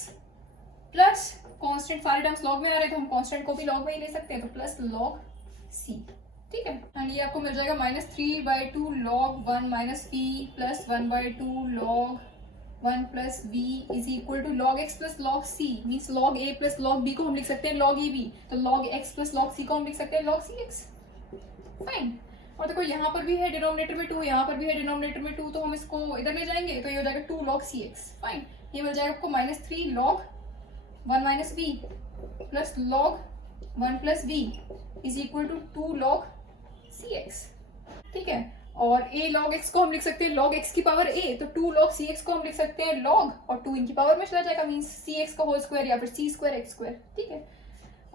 प्लस कांस्टेंट, सारे टर्म्स लॉग में आ रहे तो हम कांस्टेंट को भी लॉग में ही ले सकते हैं तो प्लस लॉग c, ठीक है। एंड ये आपको मिल जाएगा minus 3/2 log 1 minus p plus 1/2 log 1 plus v is equal to log x plus log c, means log a plus log b को हम लिख सकते हैं लॉग ab, तो log x plus log c को हम लिख सकते हैं लॉग cx। फाइन, और देखो यहाँ पर भी है डिनोमिनेटर में 2, यहाँ पर भी है डिनोमिनेटर में 2, तो हम इसको इधर ले जाएंगे तो ये हो जाएगा 2 log cx। फाइन, ये मिल जाएगा आपको minus 3 log 1 minus v plus log 1 plus v is equal to 2 log cx, ठीक है। और a log x को हम लिख सकते हैं log x की पावर a, तो 2 log cx को हम लिख सकते हैं log और 2 इनकी पावर में चला जाएगा मीन्स cx का होल स्क्वायर या फिर c स्क्वायर x स्क्वायर, ठीक है।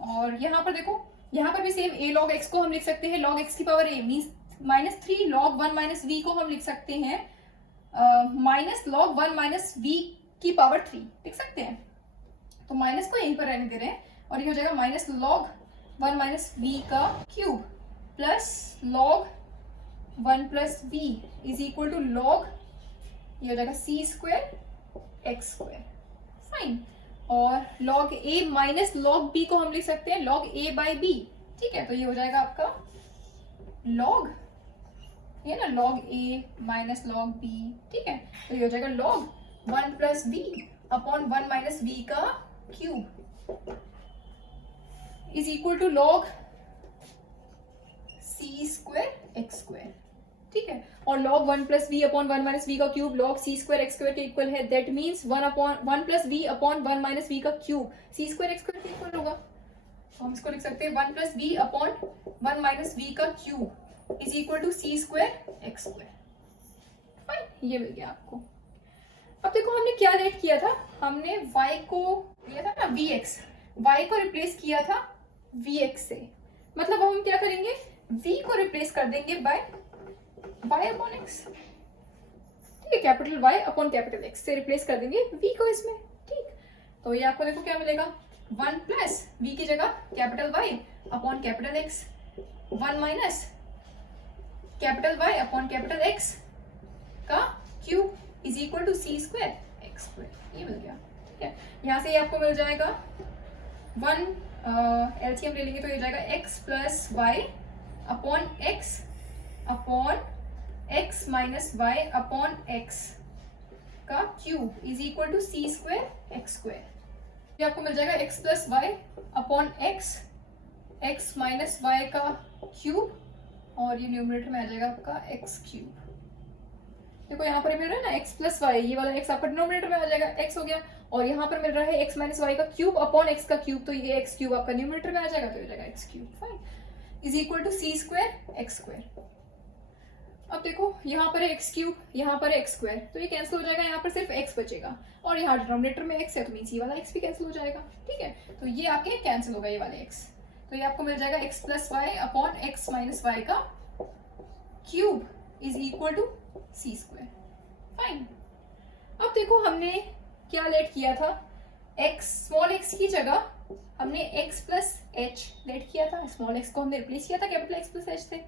और यहाँ पर देखो, यहाँ पर भी सेम a log x को हम लिख सकते हैं log x की power a means minus 3 log 1 minus v को हम लिख सकते हैं माइनस log 1 माइनस v की पावर 3 लिख सकते हैं। तो माइनस को यहीं पर रहने दे रहे हैं और ये हो जाएगा माइनस लॉग 1 माइनस वी का cube plus log 1 plus v is equal to log, ये हो जाएगा c square x square. Fine. और log a minus log b को हम लिख सकते हैं लॉग ए बाई बी। ठीक है, तो ये हो जाएगा आपका लॉग, ये ना log a minus log b. ठीक है, तो ये हो जाएगा log 1 plus v upon 1 minus v का cube is equal to log c square x square. ठीक है, और log 1 plus v upon 1 minus v का cube log c square x square के इक्वल है। That means 1 plus v upon 1 minus v का cube c square x square के equal होगा। तो हम इसको लिख सकते हैं 1 plus v upon 1 minus v का cube is equal to c square x square. Fine, ये मिल गया आपको। अब देखो हमने क्या लेट किया था, हमने y को लिया था ना vx, y को रिप्लेस किया था vx से। मतलब अब हम क्या करेंगे, v को रिप्लेस कर देंगे बाय y अपॉन x। ठीक है, capital Y upon capital X से रिप्लेस कर देंगे v को इसमें। ठीक, तो ये आपको देखो क्या मिलेगा, 1 प्लस v की जगह capital Y upon capital X, 1 minus capital Y upon capital X का cube is equal to c square x square. ये मिल गया। ठीक है, यहाँ से ये आपको मिल जाएगा 1 एलसीएम ले लेंगे तो ये जाएगा x plus y upon x upon x minus y upon x का cube is equal to c square x square. ये आपको मिल जाएगा x plus y upon x minus y का क्यूब और ये न्यूमरेटर में आ जाएगा आपका एक्स क्यूब। देखो यहाँ पर मिल रहा है ना x प्लस वाई, ये वाला x आपका डिनोमिनेटर में आ जाएगा, x हो गया। और यहाँ पर मिल रहा है x माइनस वाई का क्यूब अपॉन x का क्यूब, तो ये x क्यूब आपका न्यूमरेटर में आ जाएगा, तो ये जाएगा x cube. Fine, is equal to c square x square. अब देखो यहाँ पर है x क्यूब, यहाँ पर है x स्क्वायर, तो ये कैंसिल हो जाएगा, यहाँ पर सिर्फ x बचेगा और यहाँ डिनोमिनेटर में x है तो मीन्स ये वाला x भी कैंसिल हो जाएगा। ठीक है, तो ये आपके कैंसिल होगा ये वाले x, तो ये आपको मिल जाएगा x plus y upon x minus y का cube is equal to c square. Fine. अब देखो हमने क्या लेट किया था, x स्मॉल x की जगह हमने x प्लस h लेट किया था, स्मॉल x को हमने रिप्लेस किया था कैपिटल x प्लस h से,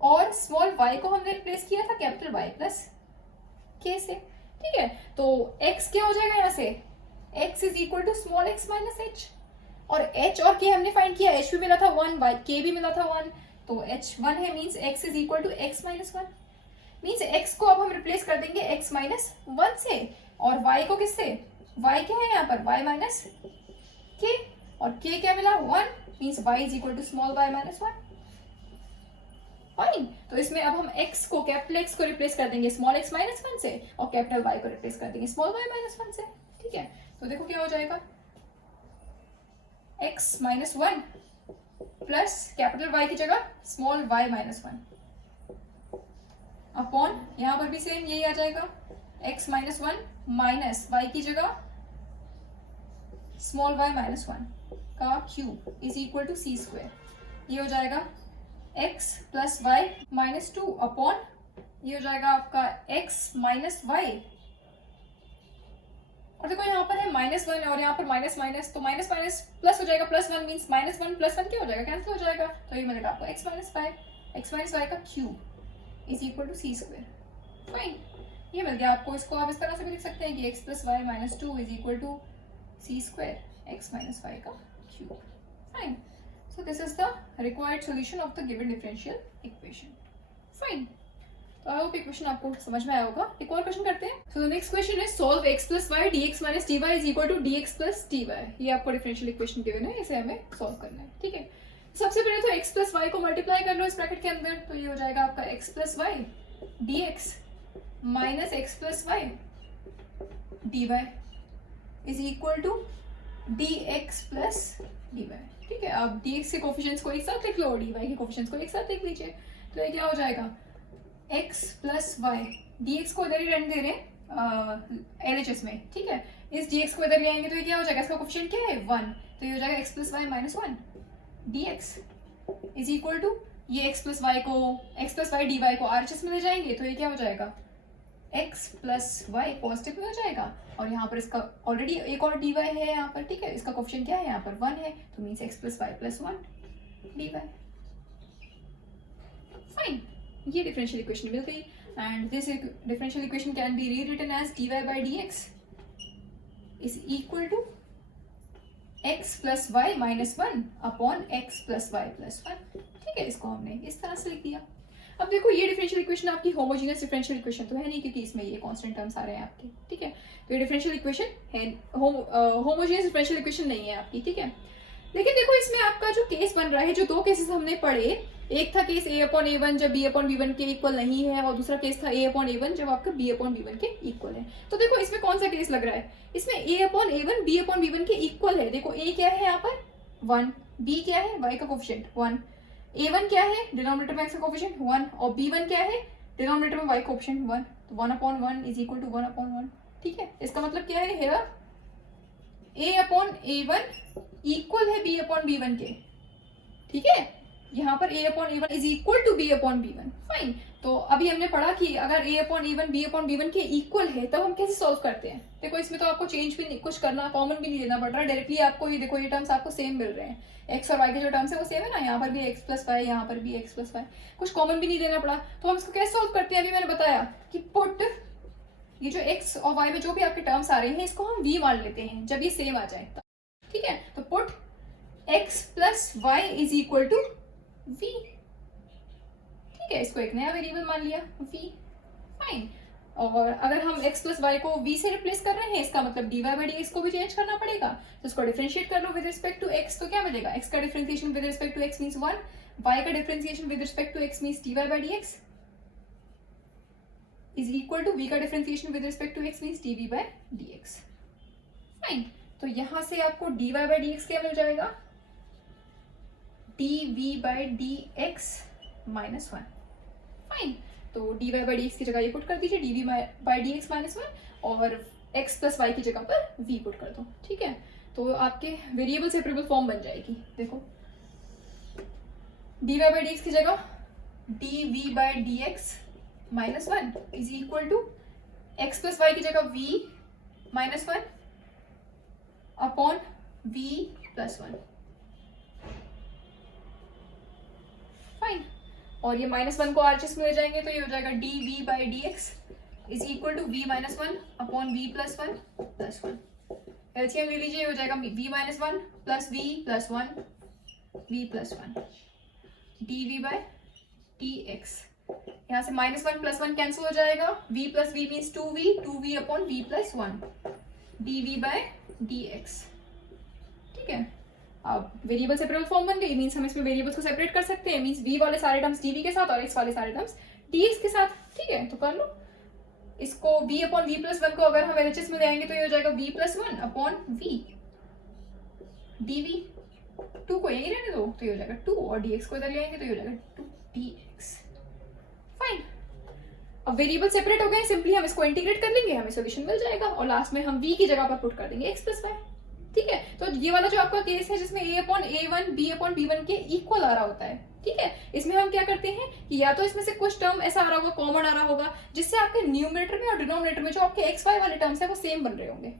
और स्मॉल y को हमने रिप्लेस किया था कैपिटल y प्लस k से। ठीक है, तो x क्या हो जाएगा यहाँ से, x is equal to small x minus h, और h और k हमने फाइंड किया, h भी मिला था 1, k भी मिला था 1, तो h 1 है means x is equal to x minus 1। Means x को अब हम रिप्लेस कर देंगे x माइनस 1 से, और y को किससे, y क्या है यहाँ पर y माइनस k, और k क्या मिला 1, means y is equal to small y minus 1। Fine, तो इसमें अब हम x को कैपिटल x को रिप्लेस कर देंगे स्मॉल x माइनस 1 से, और कैपिटल y को रिप्लेस कर देंगे स्मॉल y माइनस 1 से। ठीक है, तो देखो क्या हो जाएगा, x minus 1 plus capital y की जगह स्मॉल y माइनस 1 अपॉन, यहाँ पर भी सेम यही आ जाएगा, x माइनस 1 माइनस y की जगह स्मॉल y माइनस 1 का cube is equal to c square. ये हो जाएगा x plus y minus 2 upon, ये हो जाएगा आपका x माइनस वाई, और देखो यहाँ पर है माइनस 1 और यहाँ पर माइनस माइनस, तो माइनस माइनस प्लस हो जाएगा, प्लस 1 मीन्स माइनस 1 प्लस 1 क्या हो जाएगा, कैंसिल हो जाएगा, तो ये मिलेगा आपको x माइनस वाई का cube is equal to c square. Fine, ये मिल गया आपको। इसको आप इस तरह से भी लिख सकते हैं कि x plus y minus 2 is equal to c square x minus y का cube. Fine, so this is the required solution of the given differential equation. Fine, तो आई होप इक्वेशन आपको समझ में आया होगा। एक और क्वेश्चन करते हैं। So the next question is solve x plus y dx minus dy is equal to dx plus dy। ये आपको डिफरेंशियल इक्वेशन गिवन है, इसे हमें सॉल्व करना है। ठीक है, सबसे पहले तो x प्लस वाई को मल्टीप्लाई कर लो इस ब्रैकेट के अंदर, तो ये हो जाएगा आपका x plus y dx minus x plus y dy is equal to dx plus dy। ठीक है, अब dx के कोफिशिएंट्स को एक साथ लिख लो और dy के कोफिशिएंट्स को एक साथ लिख लीजिए, तो ये क्या हो जाएगा, x प्लस वाई, dx को इधर ही रहने दे रहे हैं LHS में। ठीक है, इस dx को इधर ले आएंगे तो ये क्या हो जाएगा, इसका कोफिशिएंट क्या है 1, तो ये हो जाएगा x plus y minus 1 dx is equal to, ये x प्लस वाई dy को RHS में ले जाएंगे तो ये क्या हो जाएगा, एक्स प्लस वाई पॉजिटिव में हो जाएगा, और यहाँ पर इसका ऑलरेडी एक और dy है यहाँ पर, ठीक है, इसका कोफिशिएंट क्या है यहाँ पर 1 है, तो means x plus y plus 1 dy। Fine, ये डिफरेंशियल इक्वेशन मिल गई, and this differential equation can be rewritten as dy by dx is equal to x plus y minus 1 upon x plus y plus 1। ठीक है, इसको हमने इस तरह से लिख दिया। अब देखो ये डिफरेंशियल इक्वेशन आपकी होमोजेनियस डिफरेंशियल इक्वेशन तो है नहीं, क्योंकि इसमें ये कांस्टेंट टर्म्स आ रहे हैं आपके, ठीक है, तो ये डिफरेंशियल इक्वेशन है, होमोजेनियस डिफरेंशियल इक्वेशन नहीं है आपकी, ठीक है। लेकिन देखो इसमें आपका जो केस बन रहा है, जो दो केसेस हमने पढ़े, एक था केस a अपॉन a1 जब b अपॉन b1 के इक्वल नहीं है, और दूसरा केस था a अपॉन a1 जब आपका b अपॉन b1 के इक्वल है। तो देखो इसमें कौन सा केस लग रहा है, इसमें a upon a1 b upon b1 के इक्वल है। देखो a क्या है यहाँ पर 1, b क्या है y का कोफिशिएंट 1, a1 क्या है डिनोमिनेटर में x का कोफिशिएंट 1, और b1 क्या है डिनोमिनेटर में y का कोफिशिएंट 1, तो 1 upon 1 is equal to 1 upon 1। ठीक है, इसका मतलब क्या है, हेयर a अपॉन a1 इक्वल है b अपॉन b1 के, ठीक है, यहाँ पर a upon a1 is equal to b upon b1। Fine, तो अभी हमने पढ़ा कि अगर a upon a1 b upon b1 के इक्वल है तब हम कैसे सॉल्व करते हैं। देखो इसमें तो आपको चेंज भी नहीं, कुछ करना, कॉमन भी नहीं लेना पड़ रहा, डायरेक्टली आपको ये देखो ये टर्म्स आपको सेम मिल रहे हैं, x और y के जो टर्म्स है वो सेम है ना, यहाँ पर भी x प्लस वाई, यहाँ पर भी x प्लस वाई, कुछ कॉमन भी नहीं लेना पड़ा। तो हम इसको कैसे सॉल्व करते हैं, अभी मैंने बताया कि पुट ये जो x और y में जो भी आपके टर्म्स आ रहे हैं इसको हम v मान लेते हैं जब ये सेम आ जाए, ठीक है। तो put x plus y is equal to v, ठीक है, इसको एक नया वेरिएबल मान लिया v। फाइन, और अगर हम x प्लस वाई को v से रिप्लेस कर रहे हैं, इसका मतलब dy बाई dx को भी चेंज करना पड़ेगा, तो इसको डिफरेंशिएट कर लो विद रिस्पेक्ट टू x, तो क्या मिलेगा, x का differentiation with respect to x means 1, y का differentiation with respect to x means dy by dx is equal to v का differentiation with respect to x means dv by dx। Fine, तो यहां से आपको dy by dx क्या मिल जाएगा, dv by dx minus 1। Fine, तो dy by dx की जगह ये पुट कर दीजिए dv बाई dx माइनस 1, और x प्लस वाई की जगह पर v पुट कर दो, ठीक है, तो आपके वेरिएबल सेपरेबल फॉर्म बन जाएगी। देखो dy बाई dx की जगह dv by dx minus 1 is equal to x plus y की जगह v minus 1 upon v plus 1। Fine, और ये माइनस 1 को आरएचएस में ले जाएंगे तो ये हो जाएगा dv by dx is equal to v minus 1 upon v plus 1 plus 1। LCM ले लीजिए, हो जाएगा v minus 1 plus v plus 1 v plus 1 dv by dx। यहाँ से माइनस 1 प्लस 1 कैंसिल हो जाएगा, v plus v means 2v upon v plus 1 dv by dx। ठीक है, अब वेरिएबल सेपरेबल फॉर्म बन गई, मींस हम इसमें वेरिएबल्स को सेपरेट कर सकते हैं, मींस v वाले सारे टर्म्स dv के साथ और x वाले सारे टर्म्स dx के साथ। ठीक है, तो कर लो इसको, v अपॉन v प्लस 1 को अगर हम एलएचएस में ले आएंगे तो ये हो जाएगा v plus 1 upon v dv, 2 को यही रहने दो तो ये हो जाएगा 2, और dx को इधर ले आएंगे तो ये हो जाएगा 2dx। फाइन, अब वेरिएबल सेपरेट हो गए, सिंपली हम इसको इंटीग्रेट कर लेंगे, हमें सॉल्यूशन मिल जाएगा, और लास्ट में हम v की जगह पर पुट कर देंगे x प्लस वाई। ठीक है, तो ये वाला जो आपका केस है जिसमें a upon a1 b upon b1 के इक्वल आ रहा होता है, ठीक है, इसमें हम क्या करते हैं कि या तो इसमें से कुछ टर्म ऐसा आ रहा होगा, कॉमन आ रहा होगा, जिससे आपके न्यूमरेटर में और डिनोमिनेटर में जो आपके x y वाले टर्म्स है वो सेम बन रहे होंगे।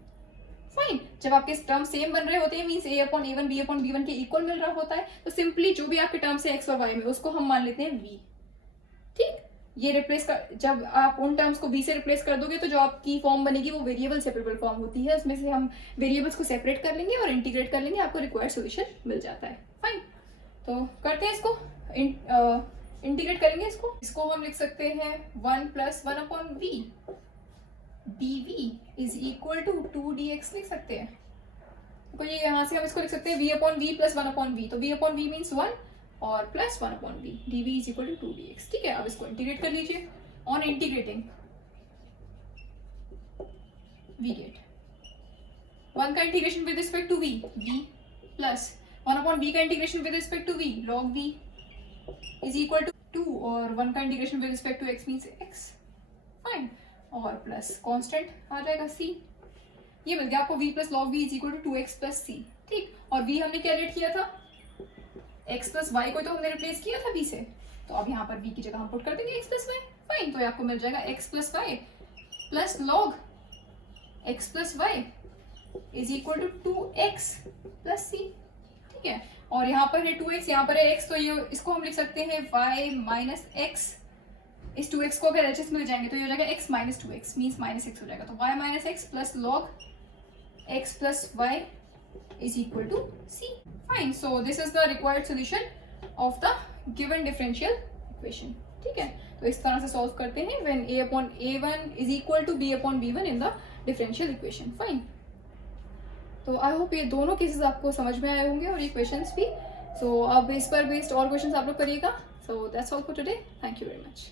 फाइन, जब आपके टर्म सेम बन रहे होते हैं means a upon a1 b upon b1 के इक्वल मिल रहा होता है, तो सिंपली जो भी आपके टर्म्स है x और y में उसको हम मान लेते हैं v। ठीक, ये रिप्लेस कर, जब आप उन टर्म्स को v से रिप्लेस कर दोगे तो जो आपकी फॉर्म बनेगी वो वेरिएबल सेपरेबल फॉर्म होती है, उसमें से हम वेरिएबल्स को सेपरेट कर लेंगे और इंटीग्रेट कर लेंगे, आपको रिक्वायर्ड सॉल्यूशन मिल जाता है। फाइन, तो करते हैं इसको, इंटीग्रेट करेंगे इसको हम लिख सकते हैं 1 plus 1 upon v dv is equal to 2dx लिख सकते हैं। तो ये यहाँ से हम इसको लिख सकते हैं v upon v plus 1 upon v, तो v अपॉन v मीन्स 1 और plus 1 upon v dv is equal to 2dx। ठीक है, अब इसको इंटीग्रेट कर लीजिए, ऑन इंटीग्रेटिंग वी गेट 1 का integration with respect to v plus 1 upon v का integration with respect to v log v is equal to 2, और 1 का integration with respect to x means x। Fine, और plus constant आ जाएगा c, ये मिल गया आपको v plus log v is equal to 2x plus c। ठीक, और v हमने क्या रेट किया था, x प्लस वाई को तो हमने रिप्लेस किया था v से, तो अब यहाँ पर v की जगह हम पुट कर देंगे x प्लस वाई। फाइन, तो आपको मिल जाएगा x plus y plus log x plus y is equal to 2x plus c, ठीक है। और यहाँ पर है 2x, यहाँ पर है x, तो ये इसको हम लिख सकते हैं y माइनस एक्स। इस 2x को अगर एच में ले जाएंगे तो ये हो जाएगा x minus 2x, means minus x हो जाएगा। तो y minus x plus log x plus y is equal to c. Fine. So this is the required solution of the given differential equation. ठीक है, तो इस तरह से सॉल्व करते हैं when a upon a1 is equal to b upon b1 in the differential equation. Fine. तो I hope ये दोनों केसेस आपको समझ में आए होंगे और ये क्वेश्चंस भी। सो अब इस पर बेस्ड और क्वेश्चंस आप लोग करिएगा। So that's all for today, thank you very much.